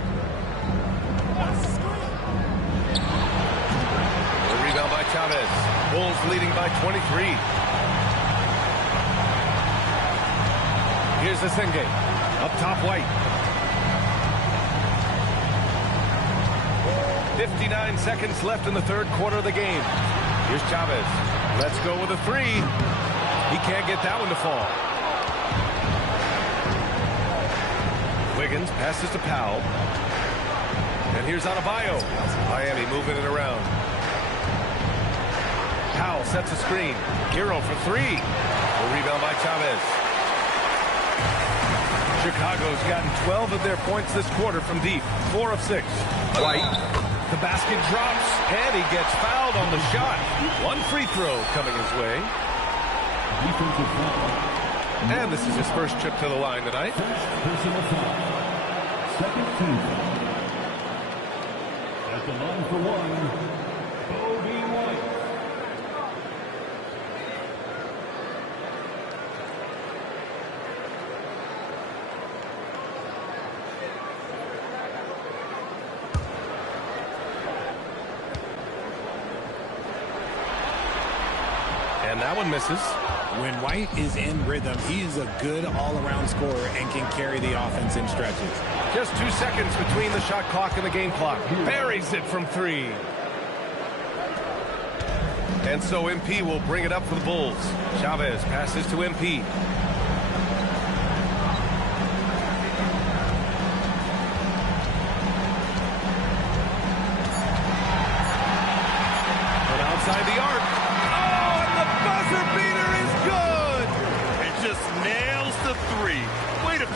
The rebound by Chavez. Bulls leading by 23. Here's the Senge. Up top, White. 59 seconds left in the third quarter of the game. Here's Chavez. Let's go with a 3. He can't get that one to fall. Wiggins passes to Powell. And here's Adebayo. Miami moving it around. Powell sets a screen. Hero for 3. The rebound by Chavez. Chicago's gotten 12 of their points this quarter from deep. 4 of 6. White. The basket drops, and he gets fouled on the shot. 1 free throw coming his way. And this is his first trip to the line tonight. Personal foul. Second team. At the line for 1, Kobe White. And that one misses. When White is in rhythm, he is a good all-around scorer and can carry the offense in stretches. Just 2 seconds between the shot clock and the game clock. Buries it from 3. And so MP will bring it up for the Bulls. Chavez passes to MP. And outside the arc.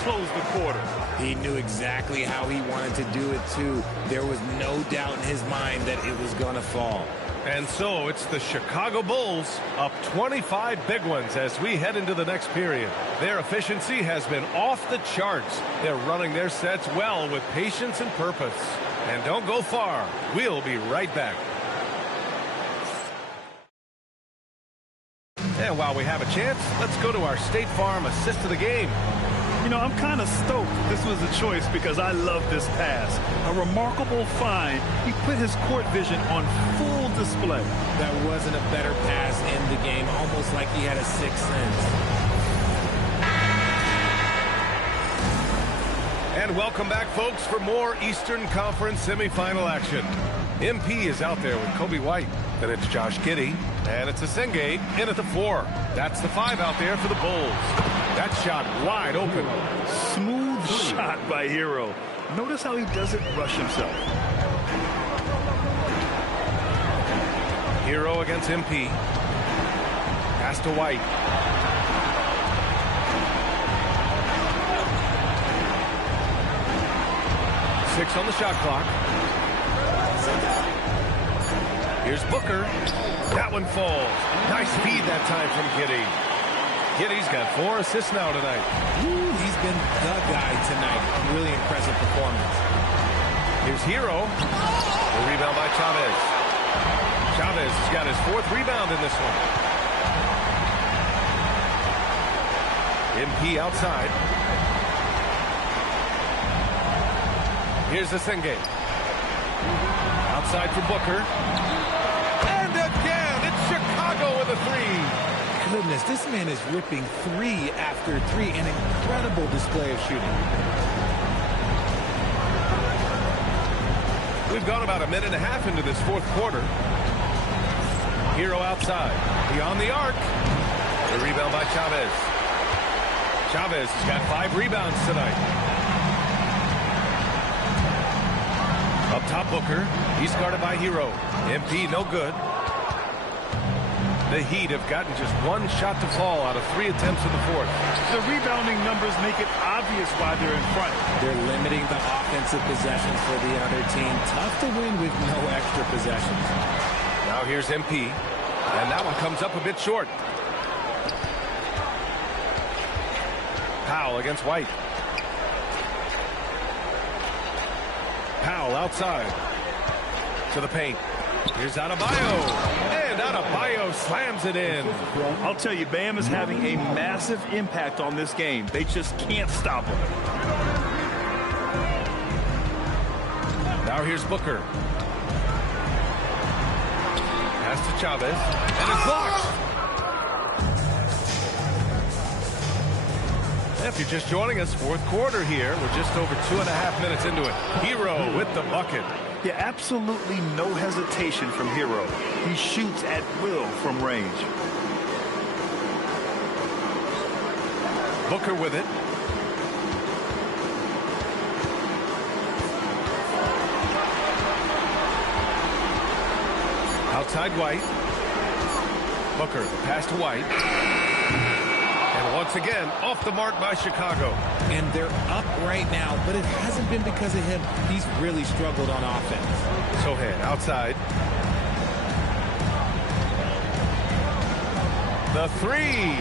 Close the quarter. He knew exactly how he wanted to do it, too. There was no doubt in his mind that it was going to fall. And so it's the Chicago Bulls up 25 big ones as we head into the next period. Their efficiency has been off the charts. They're running their sets well with patience and purpose. And don't go far. We'll be right back. And while we have a chance, let's go to our State Farm assist of the game. You know, I'm kind of stoked this was a choice because I love this pass. A remarkable find. He put his court vision on full display. That wasn't a better pass in the game, almost like he had a sixth sense. And welcome back, folks, for more Eastern Conference semifinal action. MP is out there with Kobe White. Then it's Josh Giddey. And it's a Senge in at the 4. That's the 5 out there for the Bulls. That shot wide open. Smooth shot by Hero. Notice how he doesn't rush himself. Hero against MP. Pass to White. Six on the shot clock. Here's Booker. That one falls. Nice feed that time from Giddey. Giddey's got 4 assists now tonight. Ooh, he's been the guy tonight. A really impressive performance. Here's Hero. The rebound by Chavez. Chavez has got his 4th rebound in this one. MP outside. Here's the Senge. Outside for Booker. And again, it's Chicago with a 3. Goodness, this man is ripping 3 after 3. An incredible display of shooting. We've gone about a minute and a half into this 4th quarter. Hero outside. Beyond the arc. The rebound by Chavez. Chavez has got 5 rebounds tonight. Up top, Booker. He's guarded by Hero. MP, no good. The Heat have gotten just 1 shot to fall out of 3 attempts in the 4th. The rebound rebounding numbers make it obvious why they're in front. They're limiting the offensive possessions for the other team. Tough to win with no extra possessions. Now here's MP, and that one comes up a bit short. Powell against White. Powell outside to the paint. Here's Adebayo, and Adebayo slams it in. I'll tell you, Bam is having a massive impact on this game. They just can't stop him. Now here's Booker. Pass to Chavez, and it's blocked. If you're just joining us, fourth quarter here. We're just over 2.5 minutes into it. Hero with the bucket. Yeah, absolutely no hesitation from Hero. He shoots at will from range. Booker with it. Outside White. Booker, the pass to White. And once again, off the mark by Chicago. And they're up right now, but it hasn't been because of him. He's really struggled on offense. Sohan outside. The three.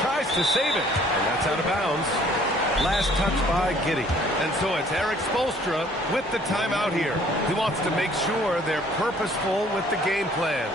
Tries to save it, and that's out of bounds. Last touch by Giddey. And so it's Eric Spoelstra with the timeout here. He wants to make sure they're purposeful with the game plan.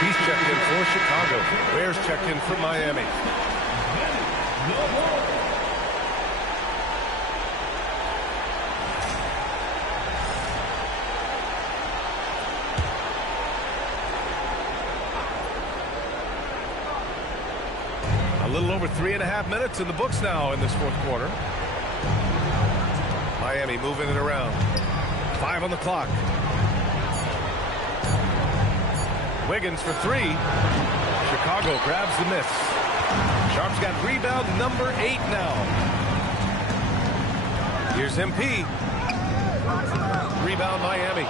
He's checked in for Chicago. Bears checked in for Miami. A little over 3.5 minutes in the books now in this fourth quarter. Miami moving it around. 5 on the clock. Wiggins for three. Chicago grabs the miss. Sharp's got rebound number 8 now. Here's MP. Rebound Miami.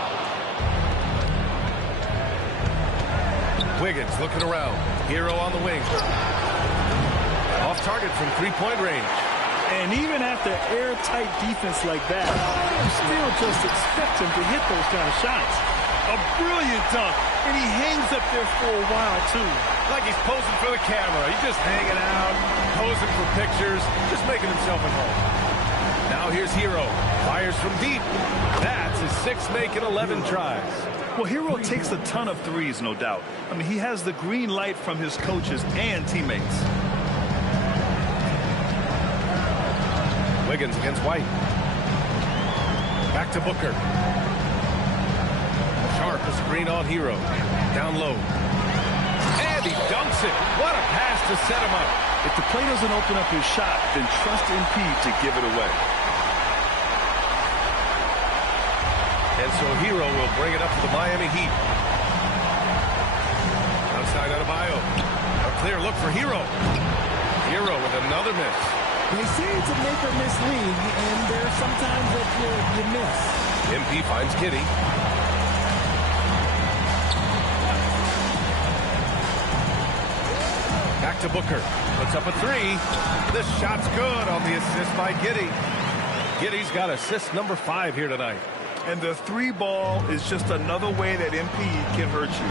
Wiggins looking around. Hero on the wing. Off target from three-point range. And even after airtight defense like that, you still just expect him to hit those kind of shots. A brilliant dunk, and he hangs up there for a while, too. Like he's posing for the camera. He's just hanging out, posing for pictures, just making himself at home. Now here's Hero. Fires from deep. That's his 6th make in 11 tries. Well, Hero takes a ton of threes, no doubt. I mean, he has the green light from his coaches and teammates. Wiggins against White. Back to Booker. Sharp a screen on Hero. Down low. And he dunks it. What a pass to set him up. If the play doesn't open up his shot, then trust MP to give it away. And so Hero will bring it up to the Miami Heat. Outside Adebayo. A clear look for Hero. Hero with another miss. They say it's a make or miss league, and there's sometimes that you miss. MP finds Giddey. Back Back to Booker. Puts up a three. This shot's good on the assist by Giddey. Giddey's got assist number 5 here tonight. And the 3 ball is just another way that MP can hurt you.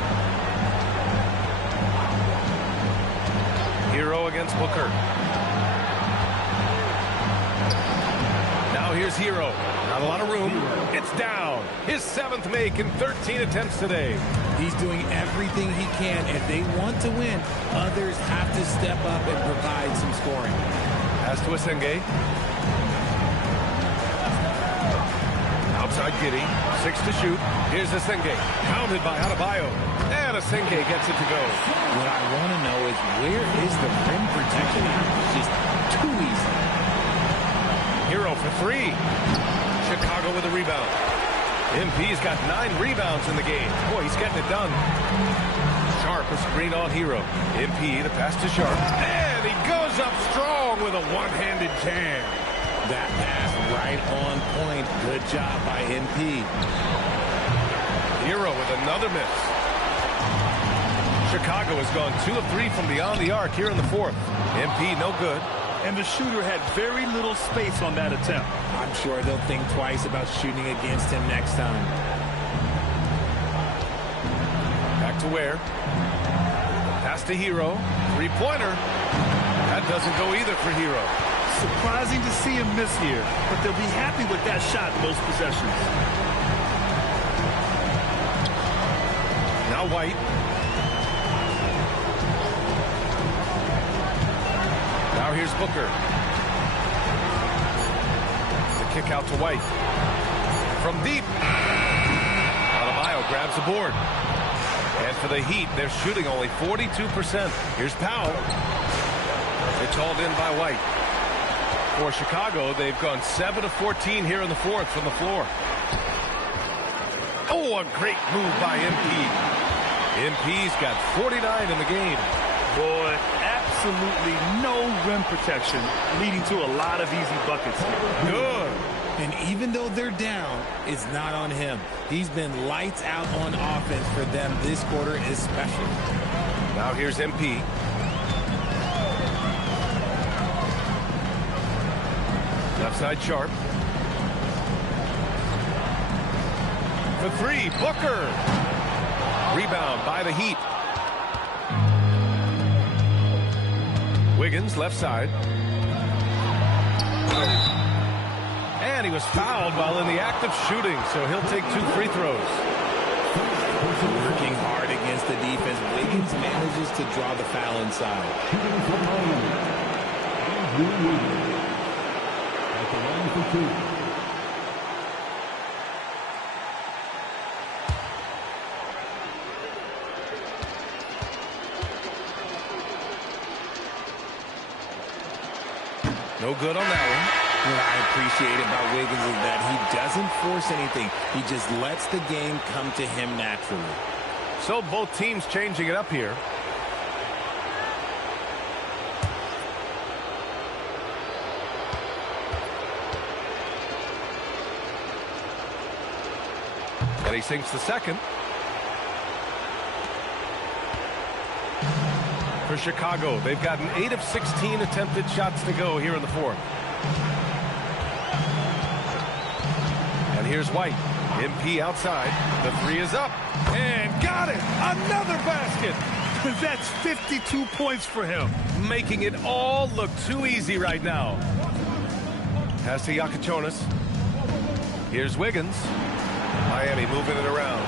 Hero against Booker. Now here's Hero. Not a lot of room. It's down. His 7th make in 13 attempts today. He's doing everything he can. If they want to win, others have to step up and provide some scoring. Pass to Asenge. Outside Giddey. 6 to shoot. Here's Asenge. Pounded by Adebayo. And Asenge gets it to go. What I want to know is, where is the rim protection? It's just too easy. Hero for 3. Chicago with a rebound. MP's got 9 rebounds in the game. Boy, he's getting it done. Sharp, a screen on Hero. MP, the pass to Sharp. And he goes up strong with a one-handed jam. That pass right on point. Good job by MP. Hero with another miss. Chicago has gone 2 of 3 from beyond the arc here in the 4th. MP, no good. And the shooter had very little space on that attempt. I'm sure they'll think twice about shooting against him next time. Back to Ware. Pass to Hero. 3-pointer. That doesn't go either for Hero. Surprising to see him miss here, but they'll be happy with that shot most possessions. Now White. Now here's Booker. The kick out to White. From deep. Adebayo grabs the board. And for the Heat, they're shooting only 42%. Here's Powell. It's hauled in by White. For Chicago, they've gone 7 of 14 here in the 4th from the floor. Oh, a great move by MP. MP's got 49 in the game. Boy, absolutely no rim protection, leading to a lot of easy buckets here. Good. And even though they're down, it's not on him. He's been lights out on offense for them this quarter especially. Now here's MP. Left side Sharp. For 3, Booker. Rebound by the Heat. Wiggins, left side. And he was fouled while in the act of shooting, so he'll take 2 free throws. Working hard against the defense, Wiggins manages to draw the foul inside. No good on that one. What I appreciate about Wiggins is that he doesn't force anything. He just lets the game come to him naturally. So both teams changing it up here. And he sinks the second. For Chicago, they've gotten 8 of 16 attempted shots to go here in the 4th. And here's White. MP outside. The 3 is up. And got it! Another basket! That's 52 points for him. Making it all look too easy right now. Pass to Yakachonis. Here's Wiggins. Miami moving it around.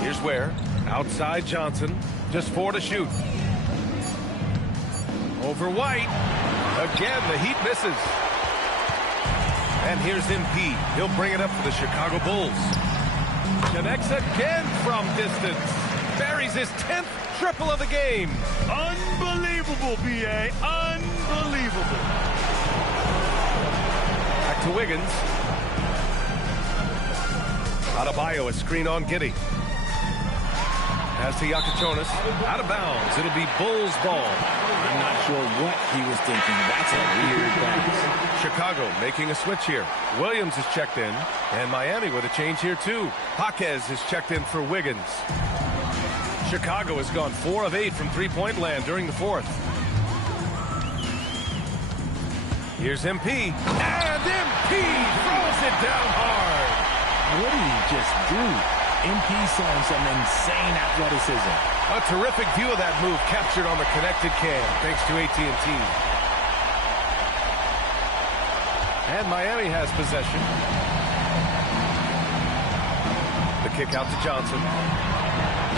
Here's Ware. Outside Johnson. Just 4 to shoot. Over White. Again, the Heat misses. And here's MP. He'll bring it up for the Chicago Bulls. Connects again from distance. Buries his 10th triple of the game. Unbelievable, B.A. Unbelievable. Back to Wiggins. Adebayo, a screen on Giddey. Pass to Yakachonis. Out of bounds. It'll be Bulls ball. I'm not sure what he was thinking. That's a weird pass. Chicago making a switch here. Williams is checked in. And Miami with a change here too. Jaquez is checked in for Wiggins. Chicago has gone 4 of 8 from three-point land during the fourth. Here's MP, and MP throws it down hard. What did he just do? MP showing some insane athleticism. A terrific view of that move captured on the connected cam, thanks to AT&T. And Miami has possession. The kick out to Johnson.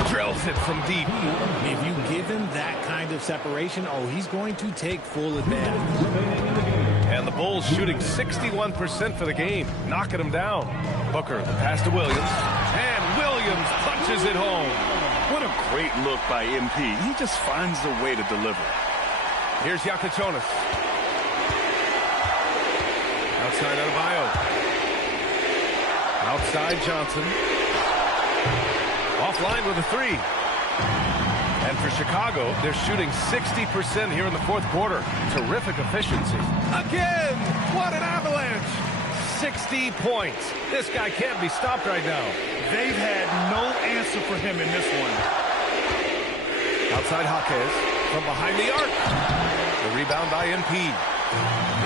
Drills it from deep. If you give him that kind of separation, oh, he's going to take full advantage. And the Bulls shooting 61% for the game, knocking them down. Booker, the pass to Williams. And Williams punches it home. What a great look by MP. He just finds a way to deliver. Here's Yakatonis. Outside Adebayo. Outside Johnson. Offline with a three. And for Chicago, they're shooting 60% here in the fourth quarter. Terrific efficiency. Again! What an avalanche! 60 points. This guy can't be stopped right now. They've had no answer for him in this one. Outside Jaquez from behind the arc. The rebound by MP.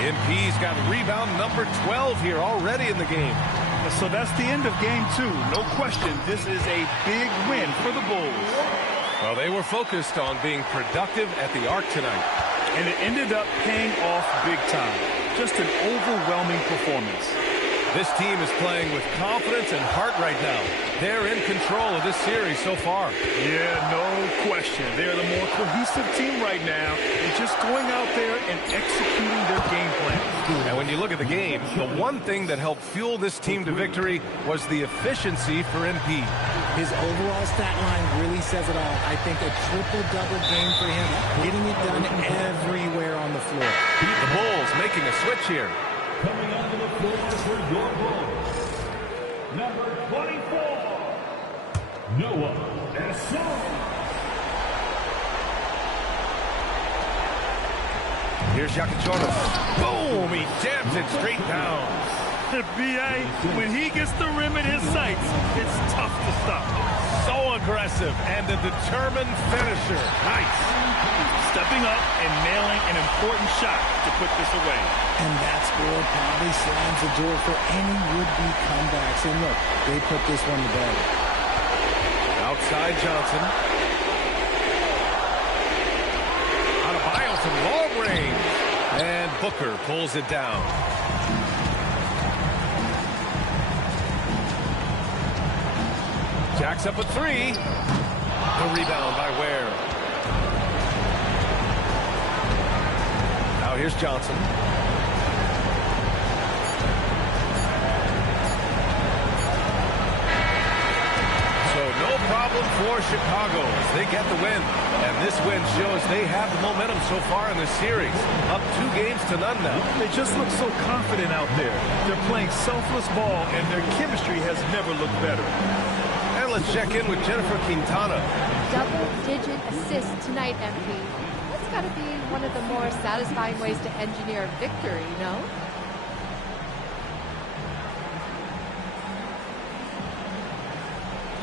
MP's got rebound number 12 here already in the game. So that's the end of game 2. No question, this is a big win for the Bulls. Well, they were focused on being productive at the arc tonight. And it ended up paying off big time. Just an overwhelming performance. This team is playing with confidence and heart right now. They're in control of this series so far. Yeah, no question. They're the more cohesive team right now and just going out there and executing their game plan. And when you look at the game, the one thing that helped fuel this team to victory was the efficiency for MP. His overall stat line really says it all. I think a triple-double game for him, getting it done everywhere on the floor. The Bulls making a switch here. Coming onto the floor for your Bulls, number 24, Noah Esau. Here's Yakatonis. Boom! He jams it straight down. B.A., when he gets the rim in his sights, it's tough to stop. So aggressive and a determined finisher. Nice. Stepping up and nailing an important shot to put this away. And that score probably slams the door for any would-be comebacks. And look, they put this one to bed. Outside Johnson. Adebayo from long range. And Booker pulls it down. Jacks up a three. The rebound by Ware. Now here's Johnson. So no problem for Chicago as they get the win. And this win shows they have the momentum so far in this series. Up 2-0 now. They just look so confident out there. They're playing selfless ball, and their chemistry has never looked better. And let's check in with Jennifer Quintana. Double-digit assists tonight, MP. That's got to be one of the more satisfying ways to engineer a victory, you know?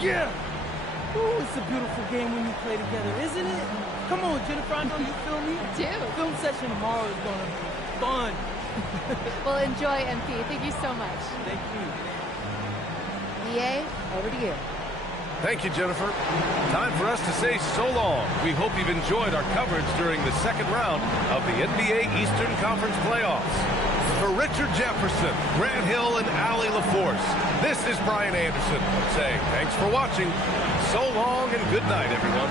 Yeah! Ooh, it's a beautiful game when you play together, isn't it? Come on, Jennifer, I know you feel me. I do. Film session tomorrow is going to be fun. Well, enjoy, MP. Thank you so much. Thank you. EA, over to you. Thank you, Jennifer. Time for us to say so long. We hope you've enjoyed our coverage during the second round of the NBA Eastern Conference playoffs. For Richard Jefferson, Grant Hill, and Allie LaForce, this is Brian Anderson saying thanks for watching. So long and good night, everyone.